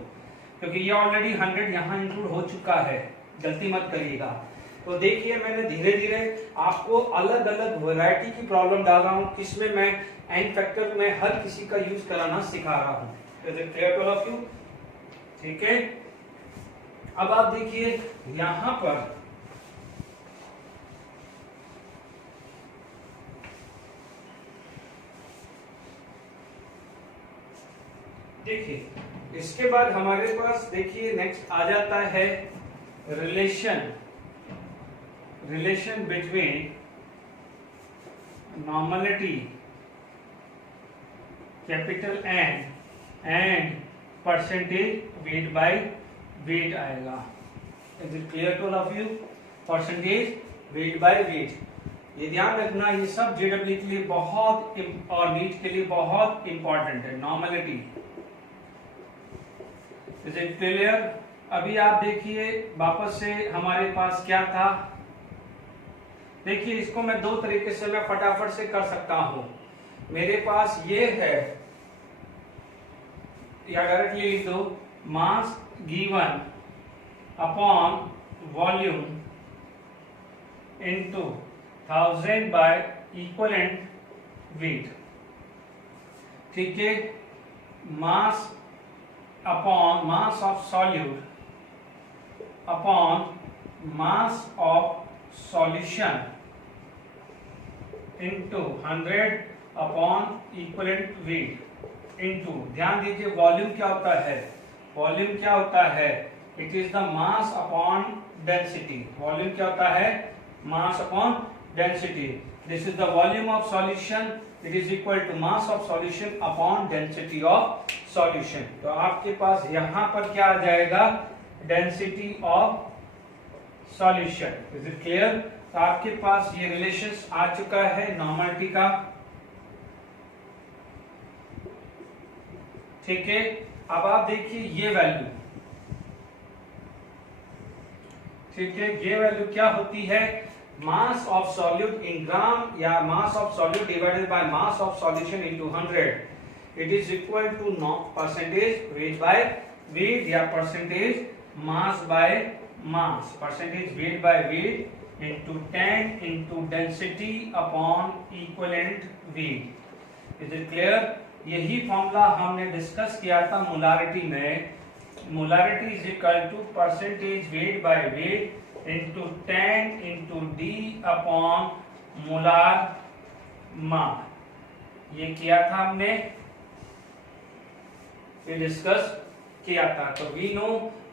क्योंकि ये ऑलरेडी 100 यहाँ इंक्लूड हो चुका है, गलती मत करिएगा। तो देखिए मैंने धीरे धीरे आपको अलग अलग वैरायटी की प्रॉब्लम डाल रहा हूँ, किसमें मैं एन फैक्टर में हर किसी का यूज कराना सिखा रहा हूँ। Is it clear to all of you? ठीक है, अब आप देखिए यहां पर देखिए, इसके बाद हमारे पास देखिए नेक्स्ट आ जाता है relation between normality capital N and percentage weight by weight आएगा। Is it clear to all of you? Percentage weight by weight, ये ध्यान रखना, ये सब जेडब्ल्यू के लिए बहुत और नीट के लिए बहुत इंपॉर्टेंट है। Normality, is it clear? अभी आप देखिए वापस से हमारे पास क्या था, देखिए इसको मैं दो तरीके से मैं फटाफट से कर सकता हूं। मेरे पास ये है, या डायरेक्टली लिख दो mass given upon volume into 1000 bye equivalent weight. ठीक है, mass upon mass of solute upon mass of solution into 100 upon equivalent weight into, ध्यान दीजिए वॉल्यूम क्या होता है, वॉल्यूम क्या होता है, it is the mass upon density, volume क्या होता है, mass upon density, this is the volume of solution, it is equal to mass of solution upon density of solution. तो आपके पास यहां पर क्या आ जाएगा, density of solution, is it clear. तो आपके पास ये रिलेशंस आ चुका है नॉर्मलिटी का, ठीक है। अब आप देखिए ये वैल्यू, ठीक है, ये वैल्यू क्या होती है, मास ऑफ सॉल्यूट इन ग्राम या mass of solute divided by mass of solution into 100, it is equal to percentage weight by weight या percentage mass by mass, percentage weight by weight into 10 into density upon equivalent weight, is it clear. यही फॉर्मूला हमने डिस्कस किया था मोलारिटी में, molarity is equal to percentage weight by weight into 10 into D upon molar mass, ये किया था हमने, ये डिस्कस किया था। तो वी नो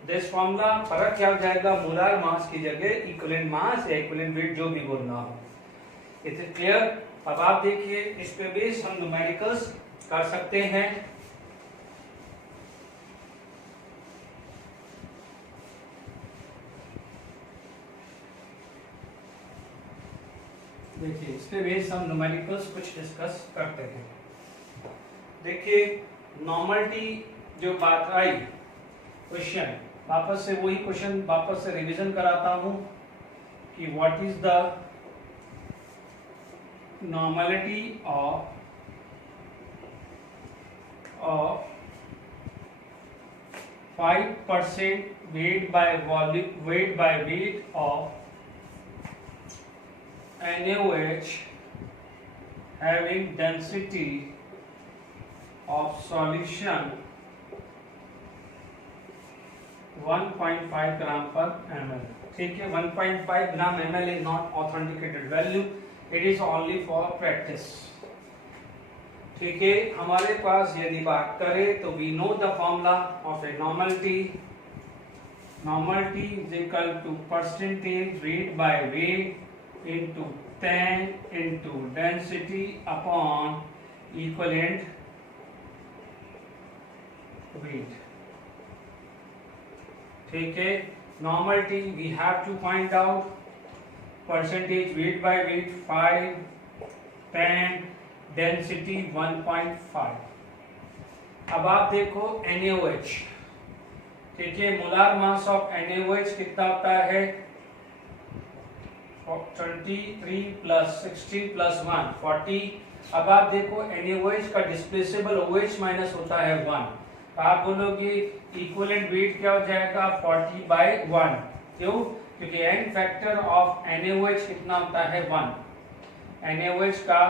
दिस फॉर्मूला, फर्क क्या हो जाएगा, मोलार मास की जगह इक्विवेलेंट मास या इक्विवेलेंट वेट जो भी बोलना हो, इट इज क्लियर। अब आप देखिए इस पे बेस हम न्यूमेरिकल्स कर सकते हैं। देखिए इस पे बेस हम न्यूमेरिकल्स कुछ डिस्कस करते हैं। देखिए नॉर्मलिटी जो बात आई, क्वेश्चन वापस से वही क्वेश्चन वापस से रिवीजन कराता हूं कि what is the normality of 5% weight by weight of NaOH having density of solution 1.5 gram per ml, ठीक है। 1.5 ग्राम ml is not authenticated value, it is only for practice, ठीक है। हमारे पास यदि बात करें तो we know the formula of a normality, normality is equal to percentage weight by weight into 10 into density upon equivalent weight, ठीक है। Normality we have to find out percentage weight by weight 5, 10, density 1.5। अब आप देखो NaOH, ठीक है, मोलार मास ऑफ NaOH कितना होता है, 23 प्लस 60 प्लस 1 40। अब आप देखो NaOH का डिस्प्लेसेबल OH माइनस होता है 1, तो आप बोलोगे इक्विवेलेंट वेट क्या हो जाएगा 40/1, क्यों, क्योंकि n फैक्टर ऑफ NaOH कितना होता है 1, NaOH का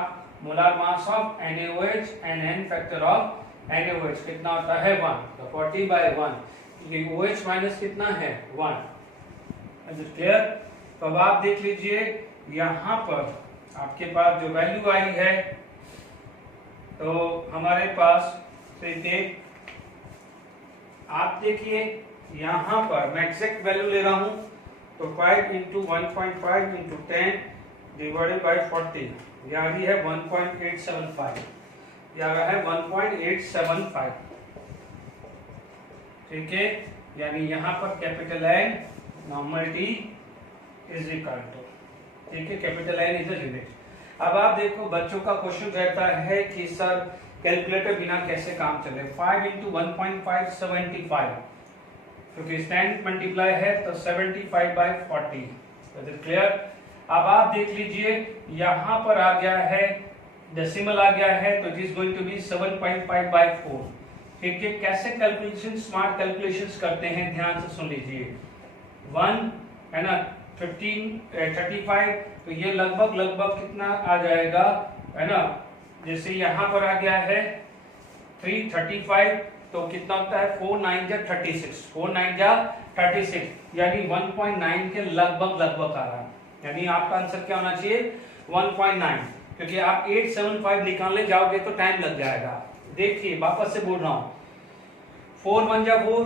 molar mass of NaOH and n factor of NaOH कितना होता है 1, तो 40/1, क्योंकि OH माइनस कितना है 1, इज इट क्लियर। तो अब आप देख लीजिए यहाँ पर आपके पास जो वैल्यू आई है, तो हमारे पास से आप देखिए यहाँ पर मैं एग्जैक्ट वैल्यू ले रहा हूँ, तो 5 इंटू 1.5 इंटू 10 डिवाइडेड बाई 40, यह भी है 1.875, यह है 1.875, ठीक है। यानी यहाँ पर capital N normality is equal to, ठीक है, capital N is a limit. अब आप देखो बच्चों का क्वेश्चन रहता है कि सर कैलकुलेटर बिना कैसे काम चले, 5 इंटू 1.5 75, क्योंकि स्टैंड मल्टीप्लाई है तो 75/40, इज इट क्लियर। अब आप देख लीजिए यहाँ पर आ गया है डेसिमल आ गया है, तो it is going to be 7.5/4, ठीक है। कैसे कैलकुलेशन, स्मार्ट कैलकुलेशंस करते हैं, ध्यान से सुन लीजिए। 1 है ना, 35, तो ये लगभग कितना आ जाएगा, है ना, जैसे यहाँ पर आ गया है 335, तो कितना होता है 4 9 जा 36, 4 9 जा 36, यानी 1.9 के लगभग आ रहा है, यानी आपका आंसर क्या होना चाहिए 1.9, क्योंकि आप 875 निकालने जाओगे तो टाइम लग जाएगा। देखिए वापस से बोल रहा हूं, 4 1 जा 4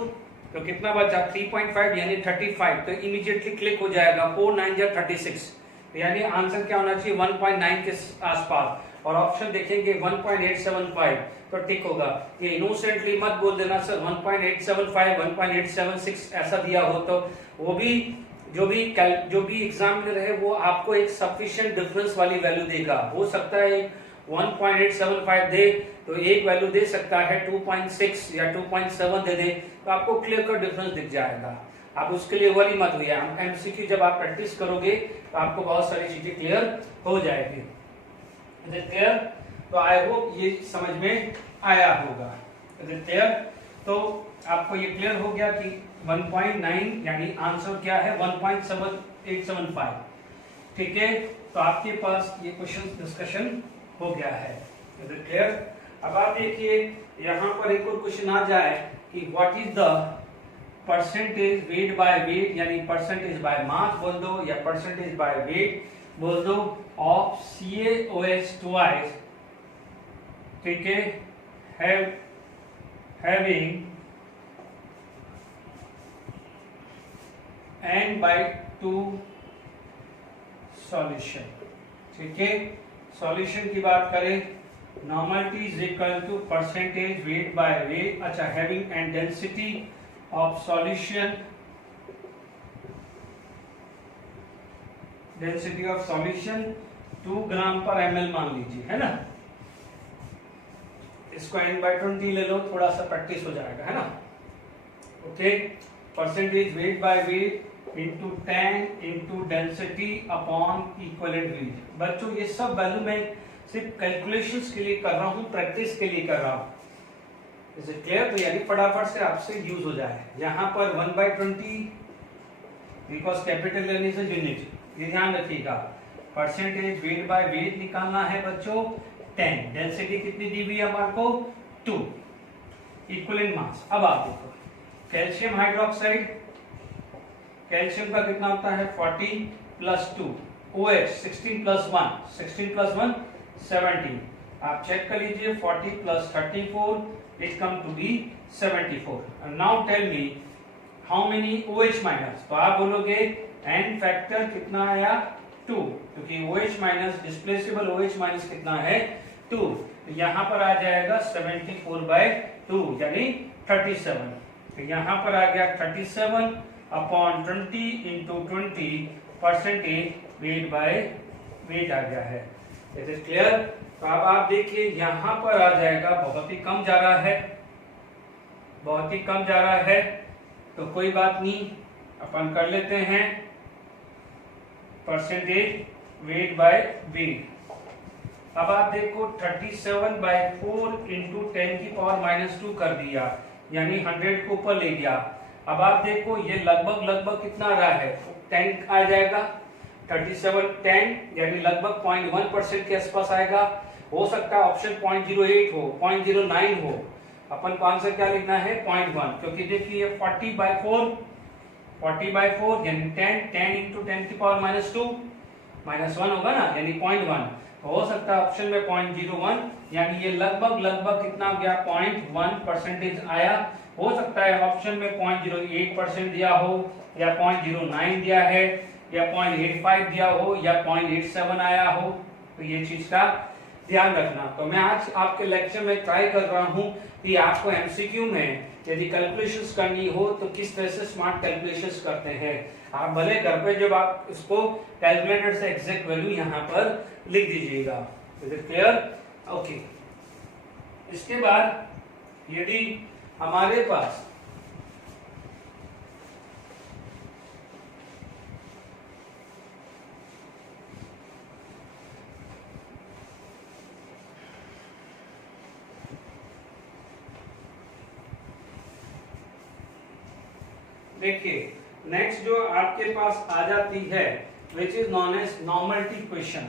तो कितना बचा 3.5 यानी 35, तो इमीडिएटली क्लिक हो जाएगा। 4 9 जा 36, यानी आंसर क्या होना चाहिए 1.9 के आसपास। और ऑप्शन देखेंगे 1.875 तो ठीक होगा। ये इनोसेंटली मत बोल देना सर 1.875 1.876 ऐसा दिया हो, तो वो भी जो भी एग्जामिनर है वो आपको एक सफिशिएंट डिफरेंस वाली वैल्यू देगा। हो सकता है 1.875 दे तो एक वैल्यू दे सकता है 2.6 या 2.7 दे दे, तो आपको क्लियर कट डिफरेंस दिख जाएगा। आप उसके लिए वरी मत होइए, एमसीक्यू जब आप प्रैक्टिस करोगे तो आपको बहुत सारी चीजें क्लियर हो जाएगी। क्लियर? तो आई होप ये समझ में आया होगा। क्लियर? तो आपको ये क्लियर हो गया कि 1.9 यानी आंसर क्या है 1.7875। ठीक है, तो आपके पास ये क्वेश्चन डिस्कशन हो गया है। क्लियर? अब आप देखिए यहाँ पर एक और क्वेश्चन आ जाए कि what is the percentage weight by wait, यानी परसेंटेज बाय मास बोल दो या परसेंटेज बाय वेट बोल दो ऑफ CaOH ट्वाइस, ठीक है, having N/2 सॉल्यूशन। ठीक है, सॉल्यूशन की बात करें, normality is equal to percentage weight by weight, अच्छा, having and density of solution, density of solution 2 gram per ml मान लीजिए, है ना। इसको N/20 ले लो, थोड़ा सा प्रैक्टिस हो जाएगा, है ना। Okay, percentage weight by weight into 10 into density upon equivalent wait. बच्चों ये सब वैल्यू मैं सिर्फ कैलकुलेशंस के लिए कर रहा हूँ, प्रैक्टिस के लिए कर रहा हूँ। Is it clear? तो यानी फटाफट से आपसे यूज हो जाए। यहाँ पर 1/20 बिकॉज कैपिटल लेने से यूनिट, ये ध्यान रखिएगा। परसेंटेज वेट बाय वेट निकालना है बच्चों 10, डेंसिटी कितनी दी हुई है हमारे को 2, इक्विवेलेंट मास। अब आप देखो कैल्शियम हाइड्रोक्साइड, कैल्शियम का कितना होता है 40 + 2, OH 16 + 1, 16 + 1 17। आप चेक कर लीजिए 40 + 34 it come to be 74। And now tell me how many OH minus, तो आप बोलोगे N फैक्टर कितना आया 2, क्योंकि OH माइनस डिस्प्लेसेबल OH माइनस कितना है 2, तो यहाँ पर आ जाएगा 74/2 यानी 37। तो यहाँ पर आ गया 37 upon 20 into 20 percentage weight by weight आ गया है। It is clear? तो अब आप देखिए यहाँ पर आ जाएगा, बहुत ही कम जा रहा है, बहुत ही कम जा रहा है, तो कोई बात नहीं, अपन कर लेते हैं परसेंटेज वेट बाय वेट। अब आप देखो 37/4 इंटू 10⁻² कर दिया, यानी 100 को ऊपर ले गया। अब आप देखो ये लगभग कितना आ रहा है 10 आ जाएगा, 37 10 यानी लगभग 0.1% के आसपास आएगा। हो सकता है ऑप्शन 0.08 हो, 0.09 हो, अपन को आंसर क्या लिखना है 0.1, क्योंकि देखिए 40/4 यानी 10 इंटू 10⁻² -1 होगा ना, यानी 0.1। हो सकता है ऑप्शन में 0.01, यानी ये लगभग कितना गया 0.1% आया। हो सकता है ऑप्शन में 0.08% दिया हो, या 0.09 दिया है, या 0.85 दिया हो, या 0.87 आया हो, तो ये चीज का ध्यान रखना। तो मैं आज आपके लेक्चर में ट्राई कर रहा हूं कि आपको एमसीक्यू में यदि कैलकुलेशंस करनी हो तो किस तरह से स्मार्ट कैलकुलेशंस करते हैं। आप भले घर पे जब आप इसको कैलकुलेटर से एग्जैक्ट वैल्यू यहाँ पर लिख दीजिएगा। Is it clear? ओके, इसके बाद यदि हमारे पास देखिए नेक्स्ट जो आपके पास आ जाती है which is known as normality question.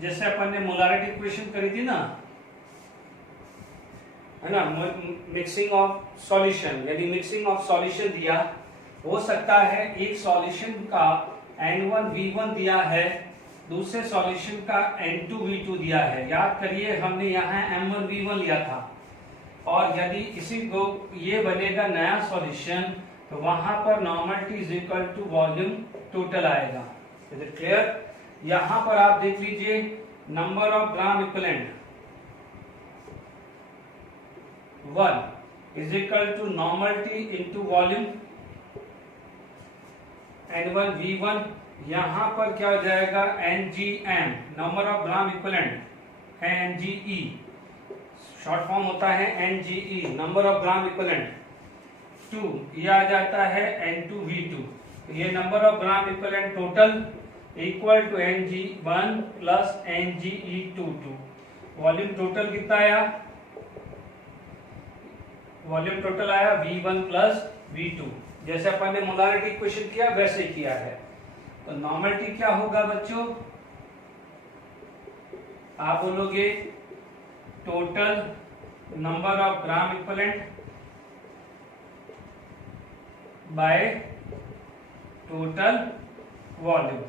जैसे अपन ने मोलारिटी क्वेश्चन करी थी ना, है ना, मिक्सिंग ऑफ सॉल्यूशन, यानी मिक्सिंग ऑफ सॉल्यूशन दिया। हो सकता है एक सॉल्यूशन का N1V1 दिया है, दूसरे सॉल्यूशन का N2V2 दिया है। याद करिए हमने यहाँ M1V1 लिया था, और यदि इसी को ये बनेगा नया सॉल्यूशन तो वहां पर normality is equal to volume total आएगा। Is it clear? यहां पर आप देख लीजिए number of gram equivalent 1 is equal to normality into volume N1V1। यहां पर क्या हो जाएगा NGM, number of gram equivalent NGE, short form होता है NGE, number of gram equivalent 2, ये आ जाता है N2V2। तो ये number of gram equivalent total equal to NG1 plus NGE22। Volume total कितना आया? वॉल्यूम टोटल आया V1 प्लस V2। जैसे अपन ने मोलारिटी इक्वेशन किया वैसे किया है। तो नॉर्मलिटी क्या होगा बच्चों? आप बोलोगे total number of gram equivalent by total volume.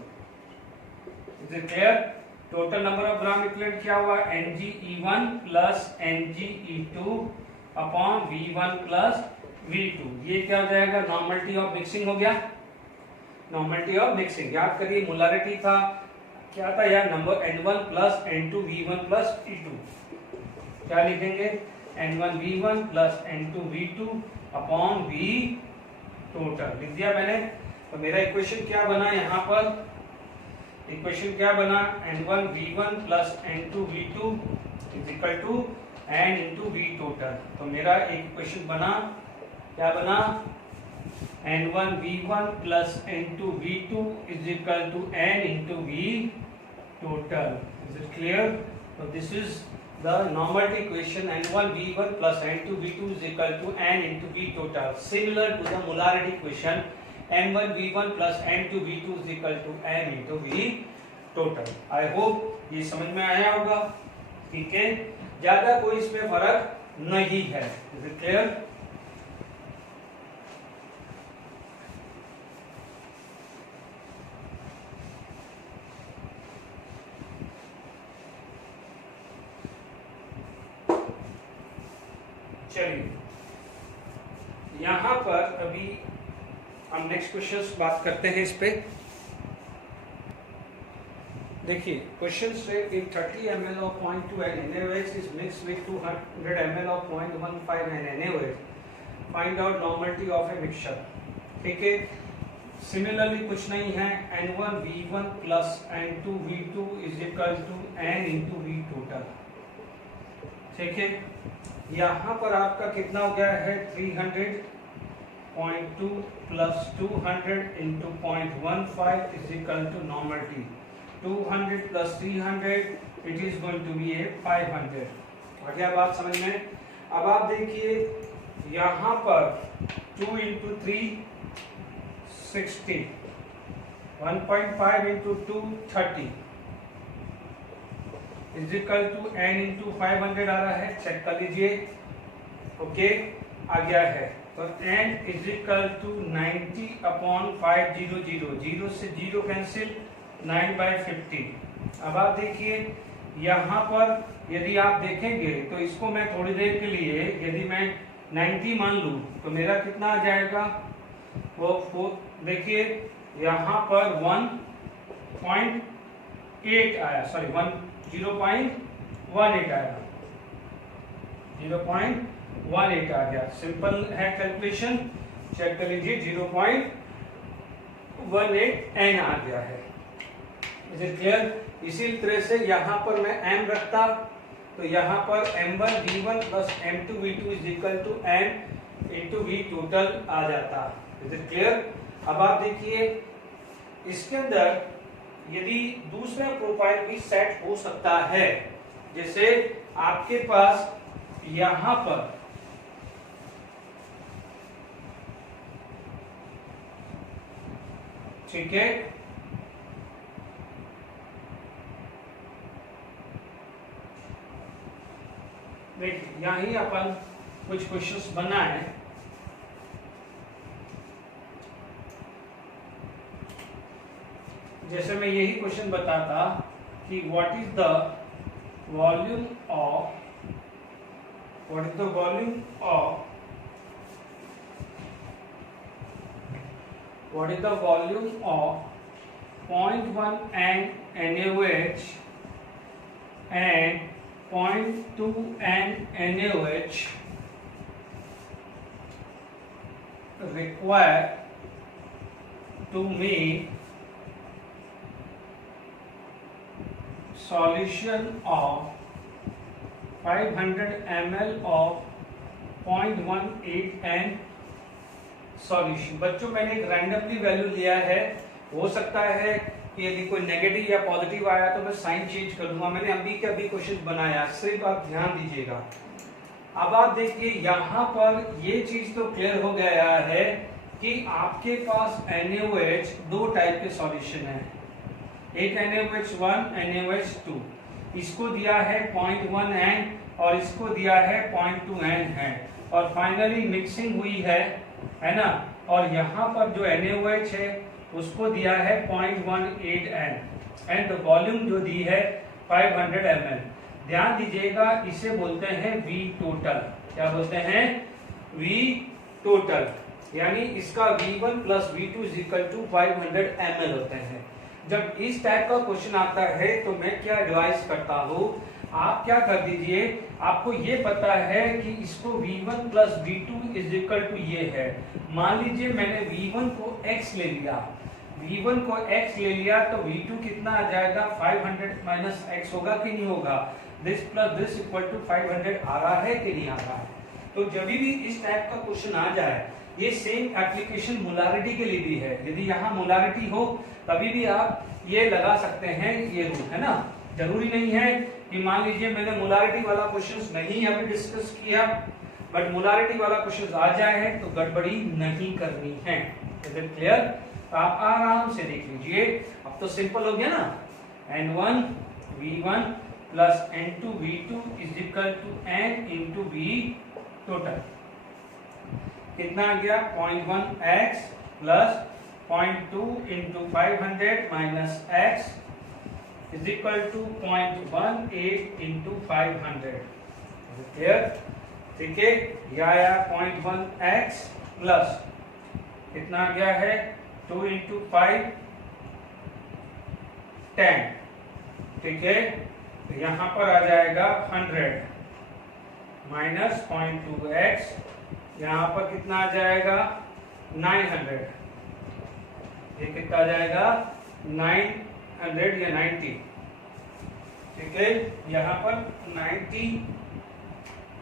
Is it clear? Total number of gram equivalent क्या हुआ? NGE1 plus NGE2 upon V1 plus V2। ये क्या हो जाएगा? नॉर्मलिटी ऑफ मिक्सिंग हो गया। नॉर्मलिटी ऑफ मिक्सिंग याद करिए, मोलारिटी था क्या था यार? Number N1 plus N2 V1 plus E2। क्या लिखेंगे? N1V1 plus N2 V2 upon V total. लिख दिया मैंने। तो मेरा इक्वेशन क्या बना यहाँ पर? इक्वेशन क्या बना? N1V1 plus N2V2 is equal to N into V total. तो मेरा एक इक्वेशन बना, क्या बना? N1V1 plus N2V2 is equal to N into V total. Is it clear? तो this is the normality equation N1V1 plus N2V2 is equal to N into V total, similar to the molarity equation N1V1 plus N2V2 is equal to N into V total। I hope ये समझ में आया होगा। ठीक है, ज्यादा कोई इसमें फर्क नहीं है। Is it clear? चलिए यहां पर अभी हम नेक्स्ट क्वेश्चन बात करते हैं इस पे। देखिए क्वेश्चन से इन 30 ml of 0.2 NaOH is mixed with 200 ml of 0.15 NaOH, find out normality of a mixture। ठीक है, सिमिलरली कुछ नहीं है, N1V1 plus N2V2 is equal to N into V total. ठीक है, यहाँ पर आपका कितना हो गया है? 300.2 plus 200 into 0.15 is equal to normality. 200 plus 300 it is going to be a 500। आ गया बात समझ में? अब आप देखिए यहाँ पर 2 into 3 60, 1.5 into 2 30 is equal to N into 500 आ रहा है। चेक कर लीजिए। ओके, आ गया है। तो N is equal to 90 upon 500, 0 से 0 कैंसिल, 9/50। अब आप देखिए यहाँ पर यदि आप देखेंगे तो इसको मैं थोड़ी देर के लिए यदि मैं 90 मान लूँ तो मेरा कितना आ जाएगा? वो देखिए यहाँ पर 1.8 आया, सॉरी 0.18 आया, 0.18 आ गया। सिंपल है कैलकुलेशन, चेक कर लीजिए 0.18 N आ गया है। Is it clear? इसी तरह से यहाँ पर मैं M रखता तो यहाँ पर M1V1 plus M2V2 is equal to N into V total आ जाता। Is it clear? अब आप देखिए इसके अंदर यदि दूसरा प्रोफाइल भी सेट हो सकता है, जैसे आपके पास यहां पर ठीक है, देखिए यहां ही अपन कुछ क्वेश्चंस बनाए। जैसे मैं यही क्वेश्चन बताता कि what is the volume of what is the volume of 0.1 NaOH and 0.2 NaOH required to make solution of 500 ml of 0.18 N solution. बच्चों मैंने एक रैंडमली वैल्यू लिया है, हो सकता है कि यदि कोई नेगेटिव या पॉजिटिव आया तो मैं साइन चेंज कर दूंगा। मैंने अभी के अभी क्वेश्चन बनाया, सिर्फ आप ध्यान दीजिएगा। अब आप देखिए यहाँ पर ये चीज तो क्लियर हो गया है कि आपके पास NaOH दो टाइप के सॉल्यूशन है, एक NaOH1 NaOH2। इसको दिया है 0.1 N और इसको दिया है 0.2 N है, और फाइनली मिक्सिंग हुई है ना। और यहाँ पर जो NaOH है उसको दिया है 0.18 N एंड वॉल्यूम जो दी है 500 ml। ध्यान दीजिएगा, इसे बोलते हैं V टोटल। क्या बोलते हैं? V टोटल, यानी इसका V1 plus V2 is equal to 500 ml होते हैं। जब इस टाइप का क्वेश्चन आता है तो मैं क्या एडवाइस करता हूँ, आप क्या कर दीजिए, आपको ये पता है कि इसको V1 plus V2 is equal to ये है। मान लीजिए मैंने V1 को X ले लिया, V1 को X ले लिया तो V2 कितना आ जाएगा? 500 माइनस X होगा कि नहीं होगा? This plus this equal to 500 आ रहा है कि नहीं आ रहा है? तो जब भी इस टाइप का क्वेश्चन आ जाए, ये सेम एप्लीकेशन मोलारिटी के लिए भी है। यदि यहाँ मोलारिटी हो तभी भी आप ये लगा सकते हैं, ये रूल है ना। जरूरी नहीं है कि मान लीजिए मैंने मोलारिटी वाला क्वेश्चन नहीं अभी डिस्कस किया, बट मोलारिटी वाला क्वेश्चन आ जाए है तो गड़बड़ी नहीं करनी है। Is it clear? तो आप आराम से देख लीजिए। अब तो सिंपल हो गया ना, N1 V1 plus N2 V2 is equal to N into V total. कितना आ गया? 0.1 X plus 0.2 into 500 minus X is equal to 0.18 into 500। Clear? ठीक है, यह आया 0.1 X प्लस कितना आ गया है? 2 इंटू 5 10। ठीक है, तो यहां पर आ जाएगा 100 माइनस 0.2 X, यहाँ पर कितना आ जाएगा? 900। ये कितना आ जाएगा? 900 या 90। ठीक है, यहाँ पर 90।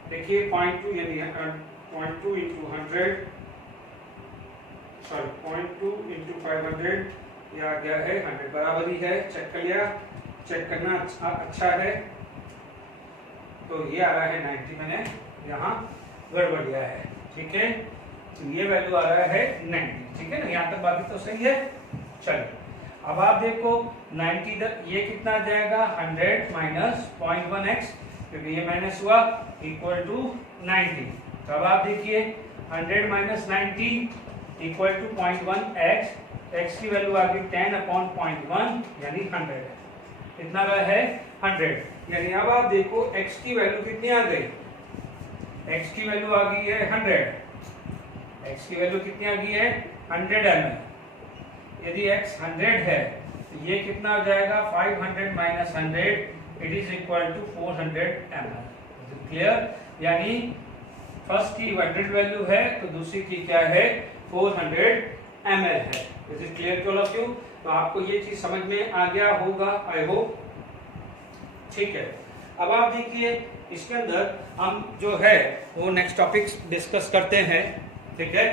देखिए 0.2 यानी 0.2 इंटू 100, सॉरी 0.2 इंटू 500, यह आ गया है 100, बराबर ही है। चेक कर लिया, चेक करना अच्छा है। तो ये आ रहा है 90, मैंने यहाँ गड़बड़ दिया है। ठीक है, तो ये वैल्यू आ रहा है 90। ठीक है ना, यहाँ तक बात तो सही है। चलिए अब आप देखो 90 ये कितना आ जाएगा? 100 माइनस 0.1 X, क्योंकि ये माइनस हुआ, इक्वल टू 90। तो अब आप देखिए 100 minus 90 equal to 0.1 X, X की वैल्यू आ गई 10/0.1 यानी 100। कितना है? 100। यानी अब आप देखो X की वैल्यू कितनी आ गई? X की वैल्यू आ गई है 100। X की वैल्यू कितनी आ गई है? 100 ml। यदि X 100 है तो ये कितना हो जाएगा? 500 minus 100 it is equal to 400 ml। Clear? यानी फर्स्ट की 100 वैल्यू है तो दूसरी की क्या है? 400 ml है। Is it clear to all of you? तो आपको ये चीज समझ में आ गया होगा, आई होप। ठीक है, अब आप देखिए इसके अंदर हम जो है वो नेक्स्ट टॉपिक डिस्कस करते हैं। ठीक है,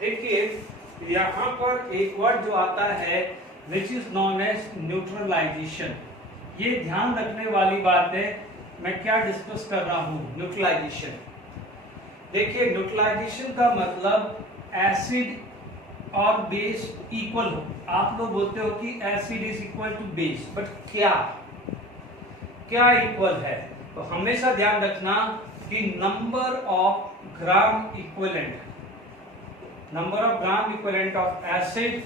देखिए यहाँ पर एक वर्ड जो आता है which is known as neutralization. ये ध्यान रखने वाली बात है, मैं क्या डिस्कस कर रहा हूँ? न्यूट्रलाइजेशन। देखिए न्यूट्रलाइजेशन का मतलब एसिड और बेस इक्वल हो, आप लोग बोलते हो कि acid is equal to base, but क्या क्या इक्वल है? तो हमेशा ध्यान रखना कि number of gram equivalent, number of gram equivalent of acid,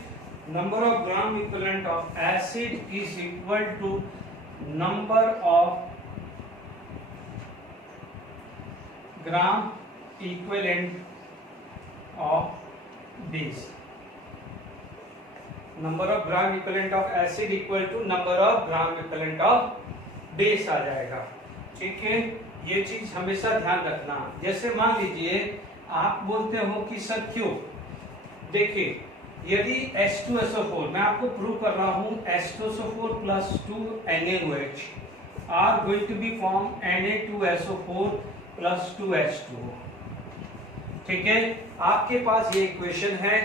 number of gram equivalent of acid is equal to number of gram equivalent of base. Number of gram equivalent of acid equal to number of gram equivalent of base आ जाएगा। ठीक है, ये चीज हमेशा ध्यान रखना। जैसे मान लीजिए आप बोलते हो कि सर क्यों, देखिए यदि H2SO4, मैं आपको प्रूव कर रहा हूं H2SO4 plus 2 NaOH are going to be form Na2SO4 plus 2H2O। ठीक है, आपके पास ये इक्वेशन है।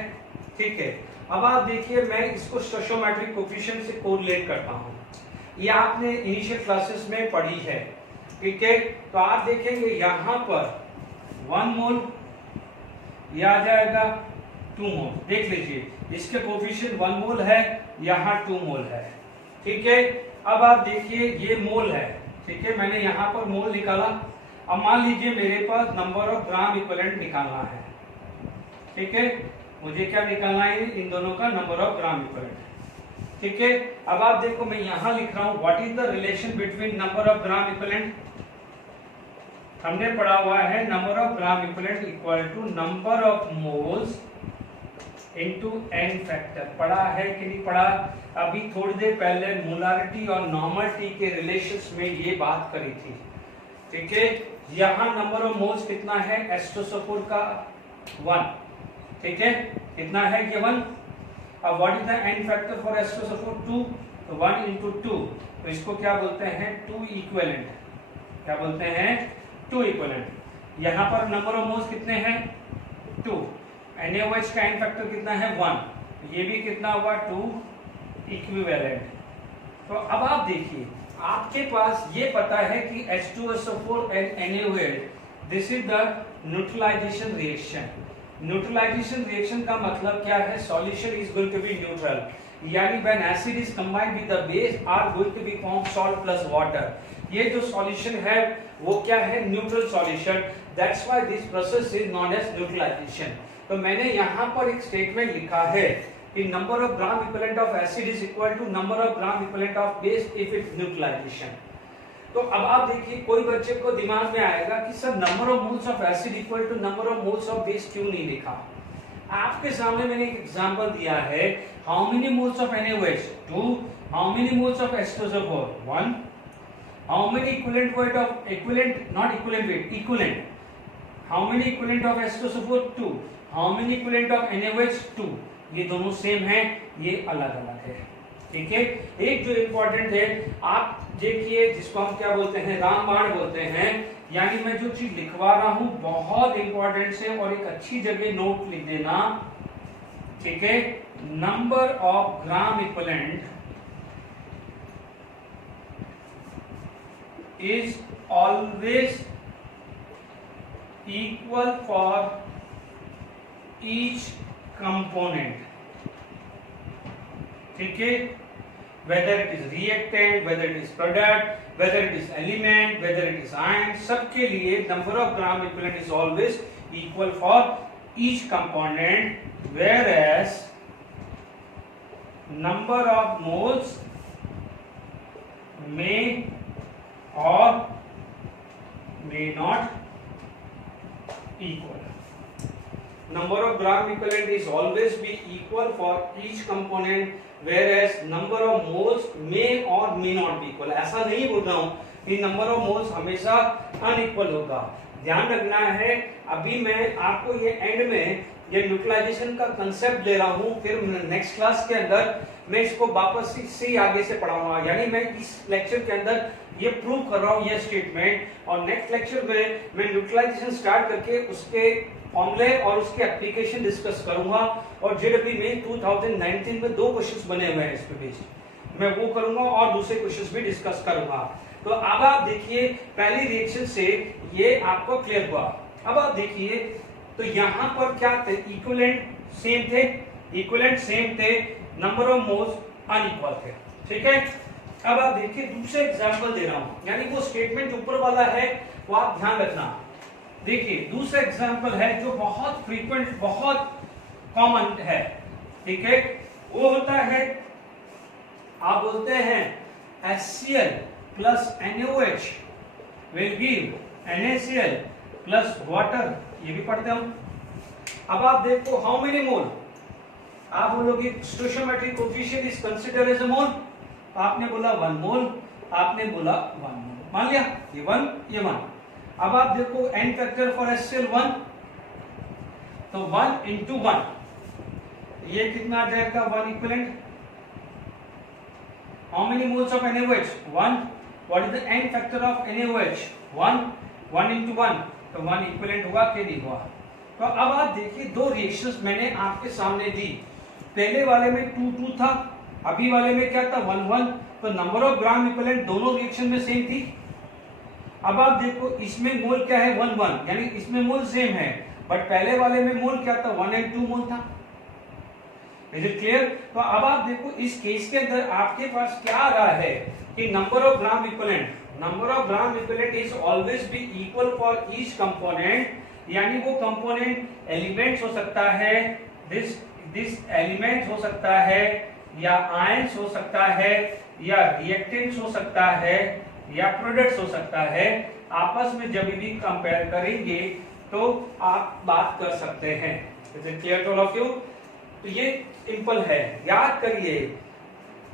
ठीक है, अब आप देखिए मैं इसको स्टोइचोमेट्रिक कोएफिशिएंट से कोरिलेट करता हूं, ये आपने इनिशियल क्लासेस में पढ़ी है। ठीक है, तो आप देखेंगे यहां पर 1 मोल, यह आ जाएगा 2 मोल। देख लीजिए इसके कोएफिशिएंट 1 मोल है, यहां 2 मोल है। ठीक है, अब आप देखिए ये मोल है। ठीक है, मैंने यहां पर मोल निकाला। अब मान लीजिए मेरे पास नंबर ऑफ ग्राम इक्विवेलेंट निकालना है। ठीक है, मुझे क्या निकालना है? इन दोनों का नंबर ऑफ ग्राम इक्विवेलेंट। ठीक है, अब आप देखो मैं यहां लिख रहा हूं what is the relation between number of gram equivalent. हमने पढ़ा हुआ है number of gram equivalent equal to number of moles into n factor. पढ़ा है कि नहीं पढ़ा? अभी थोड़ी देर पहले मोलारिटी और नॉर्मलिटी के रिलेशंस में ये बात करी थी। ठीक है, यहां नंबर ऑफ मोल्स कितना है? H2SO4 का 1। ठीक है, कितना है ये 1। अब what is the n factor for H2SO4? 2। तो 1 into 2, तो इसको क्या बोलते हैं? 2 इक्विवेलेंट। क्या बोलते हैं? 2 इक्विवेलेंट। यहां पर नंबर ऑफ मोल्स कितने हैं? 2। NaOH का n फैक्टर कितना है? 1। ये भी कितना हुआ? 2 इक्विवेलेंट। तो अब आप देखिए आपके पास ये पता है कि H2SO4 and NaOH, this is the neutralisation reaction. Neutralisation reaction का मतलब क्या है? Solution is going to be neutral, यानी when acid is combined with the base are going to be form salt plus water. ये जो सॉल्यूशन है वो क्या है? Neutral solution. That's why this process is known as neutralisation. तो मैंने यहां पर एक स्टेटमेंट लिखा है कि number of gram equivalent of acid is equal to number of gram equivalent of base if it's neutralization. तो अब आप देखिए कोई बच्चे को दिमाग में आएगा कि sir number of moles of acid equal to number of moles of base क्यों नहीं लिखा? आपके सामने मैंने एक एग्जांपल दिया है। How many moles of NaOH? 2। How many moles of H2SO4? 1। How many equivalent weight of equivalent, not equivalent weight, equivalent, how many equivalent of H2SO4? 2। How many equivalent of NaOH? 2। ये दोनों सेम है, ये अलग अलग है। ठीक है, एक जो इंपॉर्टेंट है आप देखिए जिसको हम क्या बोलते हैं? रामबाण बोलते हैं। यानी मैं जो चीज लिखवा रहा हूं बहुत इंपॉर्टेंट है और एक अच्छी जगह नोट लिख देना। ठीक है, number of gram equivalent is always equal for each component. ठीक है, whether it is reactant, whether it is product, whether it is element, whether it is ion, सबके लिए number of gram equivalent is always equal for each component, whereas number of moles may or may not equal. Number of gram equivalent is always be equal for each component, whereas number of moles may or may not be equal. ऐसा नहीं बोल रहा हूं कि नंबर ऑफ मोल्स हमेशा अनइक्वल होगा। ध्यान रखना है, अभी मैं आपको ये एंड में ये न्यूट्रलाइजेशन का कंसेप्ट दे रहा हूं, फिर नेक्स्ट क्लास के अंदर मैं इसको वापस से आगे से पढ़ाऊंगा। यानी मैं इस लेक्चर के अंदर ये प्रूव कर रहा हूं ये स्टेटमेंट, और नेक्स्ट लेक्चर में मैं न्यूट्रलाइजेशन स्टार्ट करके उसके फॉर्मूले और उसके एप्लीकेशन डिस्कस करूंगा। और जेडब्ल्यू में 2019 में 2 क्वेश्चंस बने हुए हैं इस पे बेस्ड, मैं वो करूंगा और दूसरे क्वेश्चंस भी डिस्कस करूंगा। तो अब आप देखिए पहली रिएक्शन से ये आपको क्लियर हुआ। अब आप देखिए तो यहां पर क्या थे? इक्विवेलेंट सेम थे, इक्विवेलेंट सेम थे, नंबर ऑफ मोल्स अनइक्वल थे। ठीक है, अब आप देखिए दूसरे एग्जांपल दे रहा हूं, यानी वो स्टेटमेंट ऊपर वाला है वो आप ध्यान रखना। देखिए दूसरा एग्जांपल है जो बहुत फ्रीक्वेंट, बहुत कॉमन है। ठीक है, वो होता है, आप बोलते हैं HCl plus NaOH will give NaCl plus water, ये भी पढ़ते हम। अब आप देखो हाउ मेनी मोल, आप बोलोगे stoichiometric coefficient is considered as a mole, आपने बोला 1 मोल, आपने बोला 1 मोल, मान लिया ये 1 ये 1। अब आप देखो n फैक्टर फॉर HCl 1, तो 1 into 1 ये कितना आ जाएगा 1 equivalent. How many moles of NaOH 1, what is the n factor of NaOH 1, 1 into 1, तो 1 इक्विवेलेंट हुआ कि नहीं हुआ। तो अब आप देखिए दो रिएक्शंस मैंने आपके सामने दी, पहले वाले में 2 2 था, अभी वाले में क्या था 1 1, तो नंबर ऑफ ग्राम इक्विवेलेंट दोनों रिएक्शन में सेम थी। अब आप देखो इसमें मोल क्या है 1 1, यानी इसमें मोल सेम है, बट पहले वाले में मोल क्या था 1 and 2 मोल था। Is it clear? तो अब आप देखो इस केस के अंदर आपके पास क्या आ रहा है कि number of gram equivalent is always be equal for each component, यानी वो कंपोनेंट एलिमेंट्स हो सकता है, दिस एलिमेंट हो सकता है, या आयंस हो सकता है, या रिएक्टेंट्स हो सकता है, या प्रोडक्ट्स हो सकता है। आपस में जब भी कंपेयर करेंगे तो आप बात कर सकते हैं। Is it clear to all of you? तो ये सिंपल है, याद करिए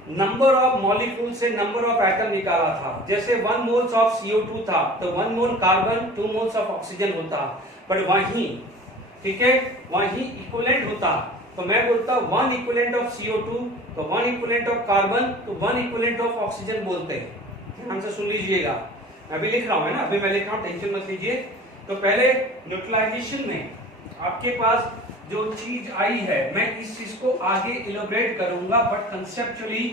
नंबर ऑफ मॉलिक्यूल से नंबर ऑफ एटम निकाला था। जैसे 1 मोल्स ऑफ CO2 था तो 1 mole carbon 2 moles of oxygen होता, पर वहीं ठीक है वहीं इक्विवेलेंट होता, तो मैं बोलता 1 इक्विवेलेंट ऑफ CO2 तो 1 इक्विवेलेंट ऑफ कार्बन तो 1 इक्विवेलेंट ऑफ ऑक्सीजन बोलते हैं। ध्यान से सुन लीजिएगा, अभी लिख रहा हूं, है ना, अभी मैं लिख रहा हूं, टेंशन मत लीजिए। तो पहले न्यूट्रलाइजेशन में आपके पास जो चीज आई है, मैं इस चीज को आगे इलैबोरेट करूंगा, बट कंसेप्चुअली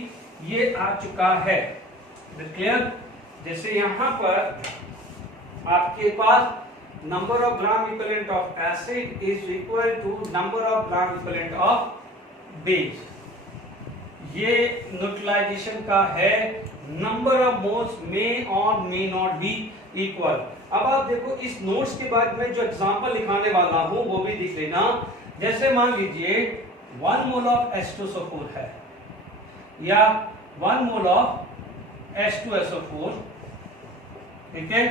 ये आ चुका है। क्लियर? जैसे यहां पर आपके पास number of gram equivalent of acid is equal to number of gram equivalent of base, ये न्यूट्रलाइजेशन का है। नंबर ऑफ मोल्स मे और मे नॉट बी इक्वल। अब आप देखो इस नोट्स के बाद में जो एग्जांपल लिखाने वाला हूं वो भी देख लेना। जैसे मान लीजिए 1 मोल ऑफ H2SO4 है, या 1 मोल ऑफ H2SO4, ठीक है।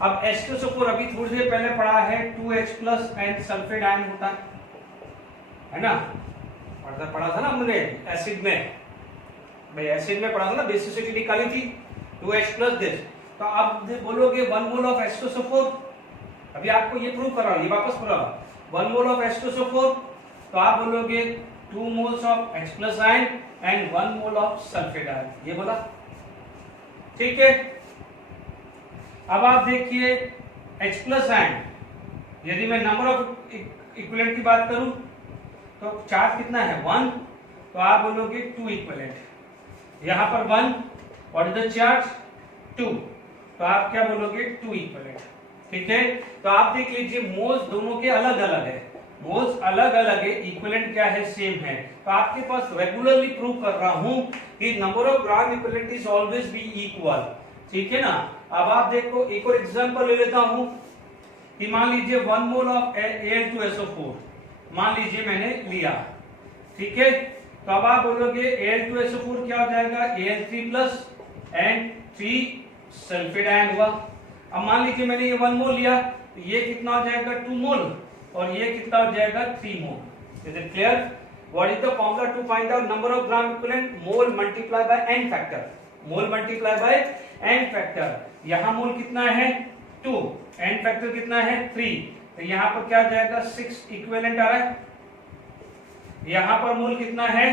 अब H2SO4 अभी थोड़ी देर पहले पढ़ा है 2H plus and sulphate ion होता है ना, पढ़ा था ना हमने एसिड में, भाई एसिड में पढ़ा था ना, बेसिसिटी निकाली थी 2H प्लस दिस। तो आप बोलोगे 1 मोल ऑफ H2SO4, अभी आपको ये प्रूव कर रहा हूं, ये वापस पढ़ा 1 मोल ऑफ H2SO4, तो आप बोलोगे 2 moles of H plus ion and 1 mole of sulphate ion, ये बोला, ठीक है। अब आप देखिए H प्लस आयन, यदि मैं नंबर ऑफ इक्विवेलेंट की बात करूं तो चार्ज कितना है 1, तो आप बोलोगे 2 इक्विवेलेंट, यहां पर 1, व्हाट इज द चार्ज 2, तो आप क्या बोलोगे 2 इक्विवेलेंट, ठीक है। तो आप देख लीजिए मोल्स दोनों के अलग अलग है, मोल्स अलग अलग है, इक्विवेलेंट क्या है सेम है। तो आपके पास रेगुलरली प्रूव कर रहा हूं कि number of gram equivalent is always be equal, ठीक है ना। अब आप देखो एक और एग्जांपल ले लेता हूं कि मान लीजिए 1 मोल ऑफ Al2SO4 मान लीजिए मैंने लिया, ठीक है। तो अब आप बोलोगे Al2SO4 क्या हो जाएगा Al3 plus and 3 sulphate ion हुआ। अब मान लीजिए मैंने ये 1 मोल लिया, तो ये कितना हो जाएगा 2 मोल और ये कितना हो जाएगा 3 mole. Is it clear? What is the formula to find out number of gram equivalent? Mole multiply by n factor, mole multiply by n factor. यहां मोल कितना है 2, n फैक्टर कितना है 3, तो यहां पर क्या जाएगा 6 इक्विवेलेंट आ रहा है। यहां पर मोल कितना है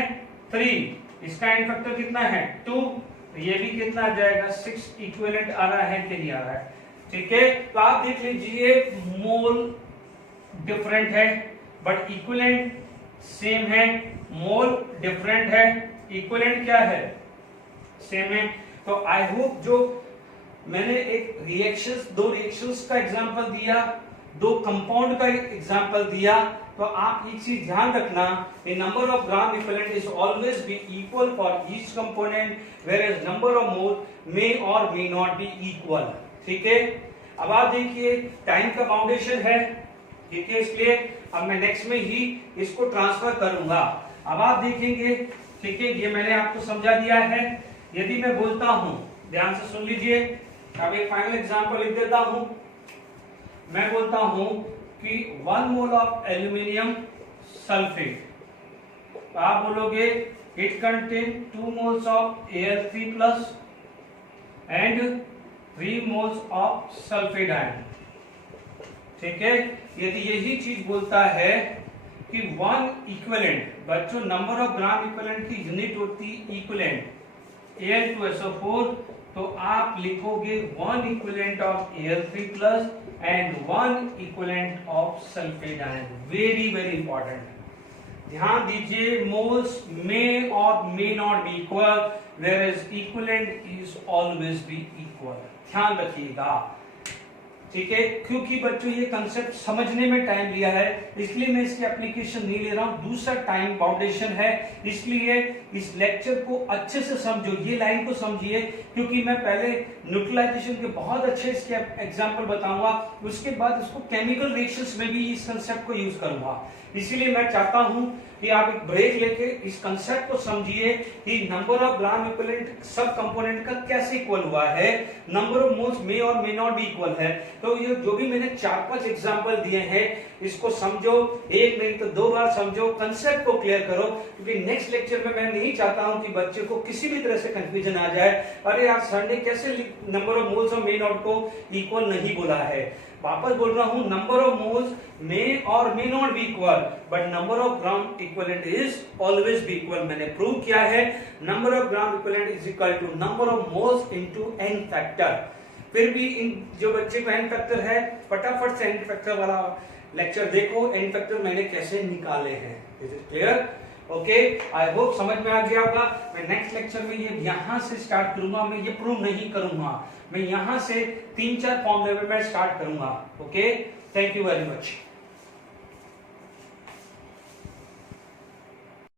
3, इसका n फैक्टर कितना है 2, तो ये भी कितना आ जाएगा 6 इक्विवेलेंट आ रहा है कि नहीं आ रहा है, ठीक है। तो आप देख लीजिए मोल डिफरेंट है बट इक्विवेलेंट सेम है, मोल डिफरेंट है, इक्विवेलेंट क्या है सेम है। तो आई होप जो मैंने एक दो रिएक्शंस का एग्जांपल दिया, दो कंपाउंड का एग्जांपल दिया, तो आप एक चीज ध्यान रखना, the number of gram equivalent is always be equal for each component, whereas number of mole may or may not be equal. ठीक है, अब आप देखिए टाइम का फाउंडेशन है, ठीक है, इसलिए अब मैं नेक्स्ट में ही इसको ट्रांसफर करूंगा। अब आप देखेंगे, ठीक है, ये मैंने आपको समझा दिया है। यदि मैं बोलता हूं, ध्यान से सुन लीजिए, अब एक फाइनल एग्जांपल लिख देता हूं। मैं बोलता हूं कि 1 मोल ऑफ एल्यूमिनियम सल्फेट, तो आप बोलोगे it contain 2 moles of Al3+ and 3 moles of sulphate ion. ठीक है, यदि यही चीज बोलता है कि 1 इक्विवेलेंट, बच्चों नंबर ऑफ ग्राम इक्विवेलेंट की यूनिट होती इक्विवेलेंट Al2SO4, तो आप लिखोगे 1 equivalent of Al3+ and 1 equivalent of sulphate ion. Very very important, ध्यान दीजिए, मोल्स में और may not be equal, whereas equivalent is always be equal. ध्यान रखिएगा, ठीक है, क्योंकि बच्चों ये कंसेप्ट समझने में टाइम लिया है, इसलिए मैं इसकी एप्लीकेशन नहीं ले रहा हूं। दूसरा टाइम फाउंडेशन है, इसलिए इस लेक्चर को अच्छे से समझो, ये लाइन को समझिए, क्योंकि मैं पहले न्यूट्रलाइजेशन के बहुत अच्छे इसके एग्जांपल बताऊंगा, उसके बाद इसको केमिकल रिएक्शंस में भी इस कंसेप्ट को यूज करूंगा। इसीलिए मैं चाहता हूं कि आप एक ब्रेक लेके इस कंसेप्ट को समझिए कि नंबर ऑफ ग्राम इक्विवेलेंट सब कंपोनेंट का कैसे इक्वल हुआ है, नंबर ऑफ मोल्स मे और मे नॉट भी इक्वल है। तो ये जो भी मैंने 4-5 एग्जांपल दिए हैं, इसको समझो, एक नहीं तो 2 बार समझो, कंसेप्ट को क्लियर करो, क्योंकि नेक्स्ट लेक्चर में मैं नहीं चाहता हूं कि बच्चे को किसी भी तरह से कंफ्यूजन आ जाए, अरे यार सर ने कैसे नंबर ऑफ मोल्स और मे नॉट को इक्वल नहीं बोला है। वापस बोल रहा हूं, नंबर ऑफ मोल्स मे और may not be equal, but number of gram equivalent is always be equal. मैंने प्रूव किया है, number of gram equivalent is equal to number of moles into n factor. फिर भी इन जो बच्चे को n फैक्टर है, फटाफट से n फैक्टर वाला लेक्चर देखो, n फैक्टर मैंने कैसे निकाले हैं। Is it clear? Okay, I hope समझ में आ गया होगा। मैं नेक्स्ट लेक्चर में ये यहां से स्टार्ट करूंगा, मैं ये प्रूव नहीं करूंगा, मैं यहां से 3-4 फॉर्मूले में मैं स्टार्ट करूंगा। Okay, thank you very much.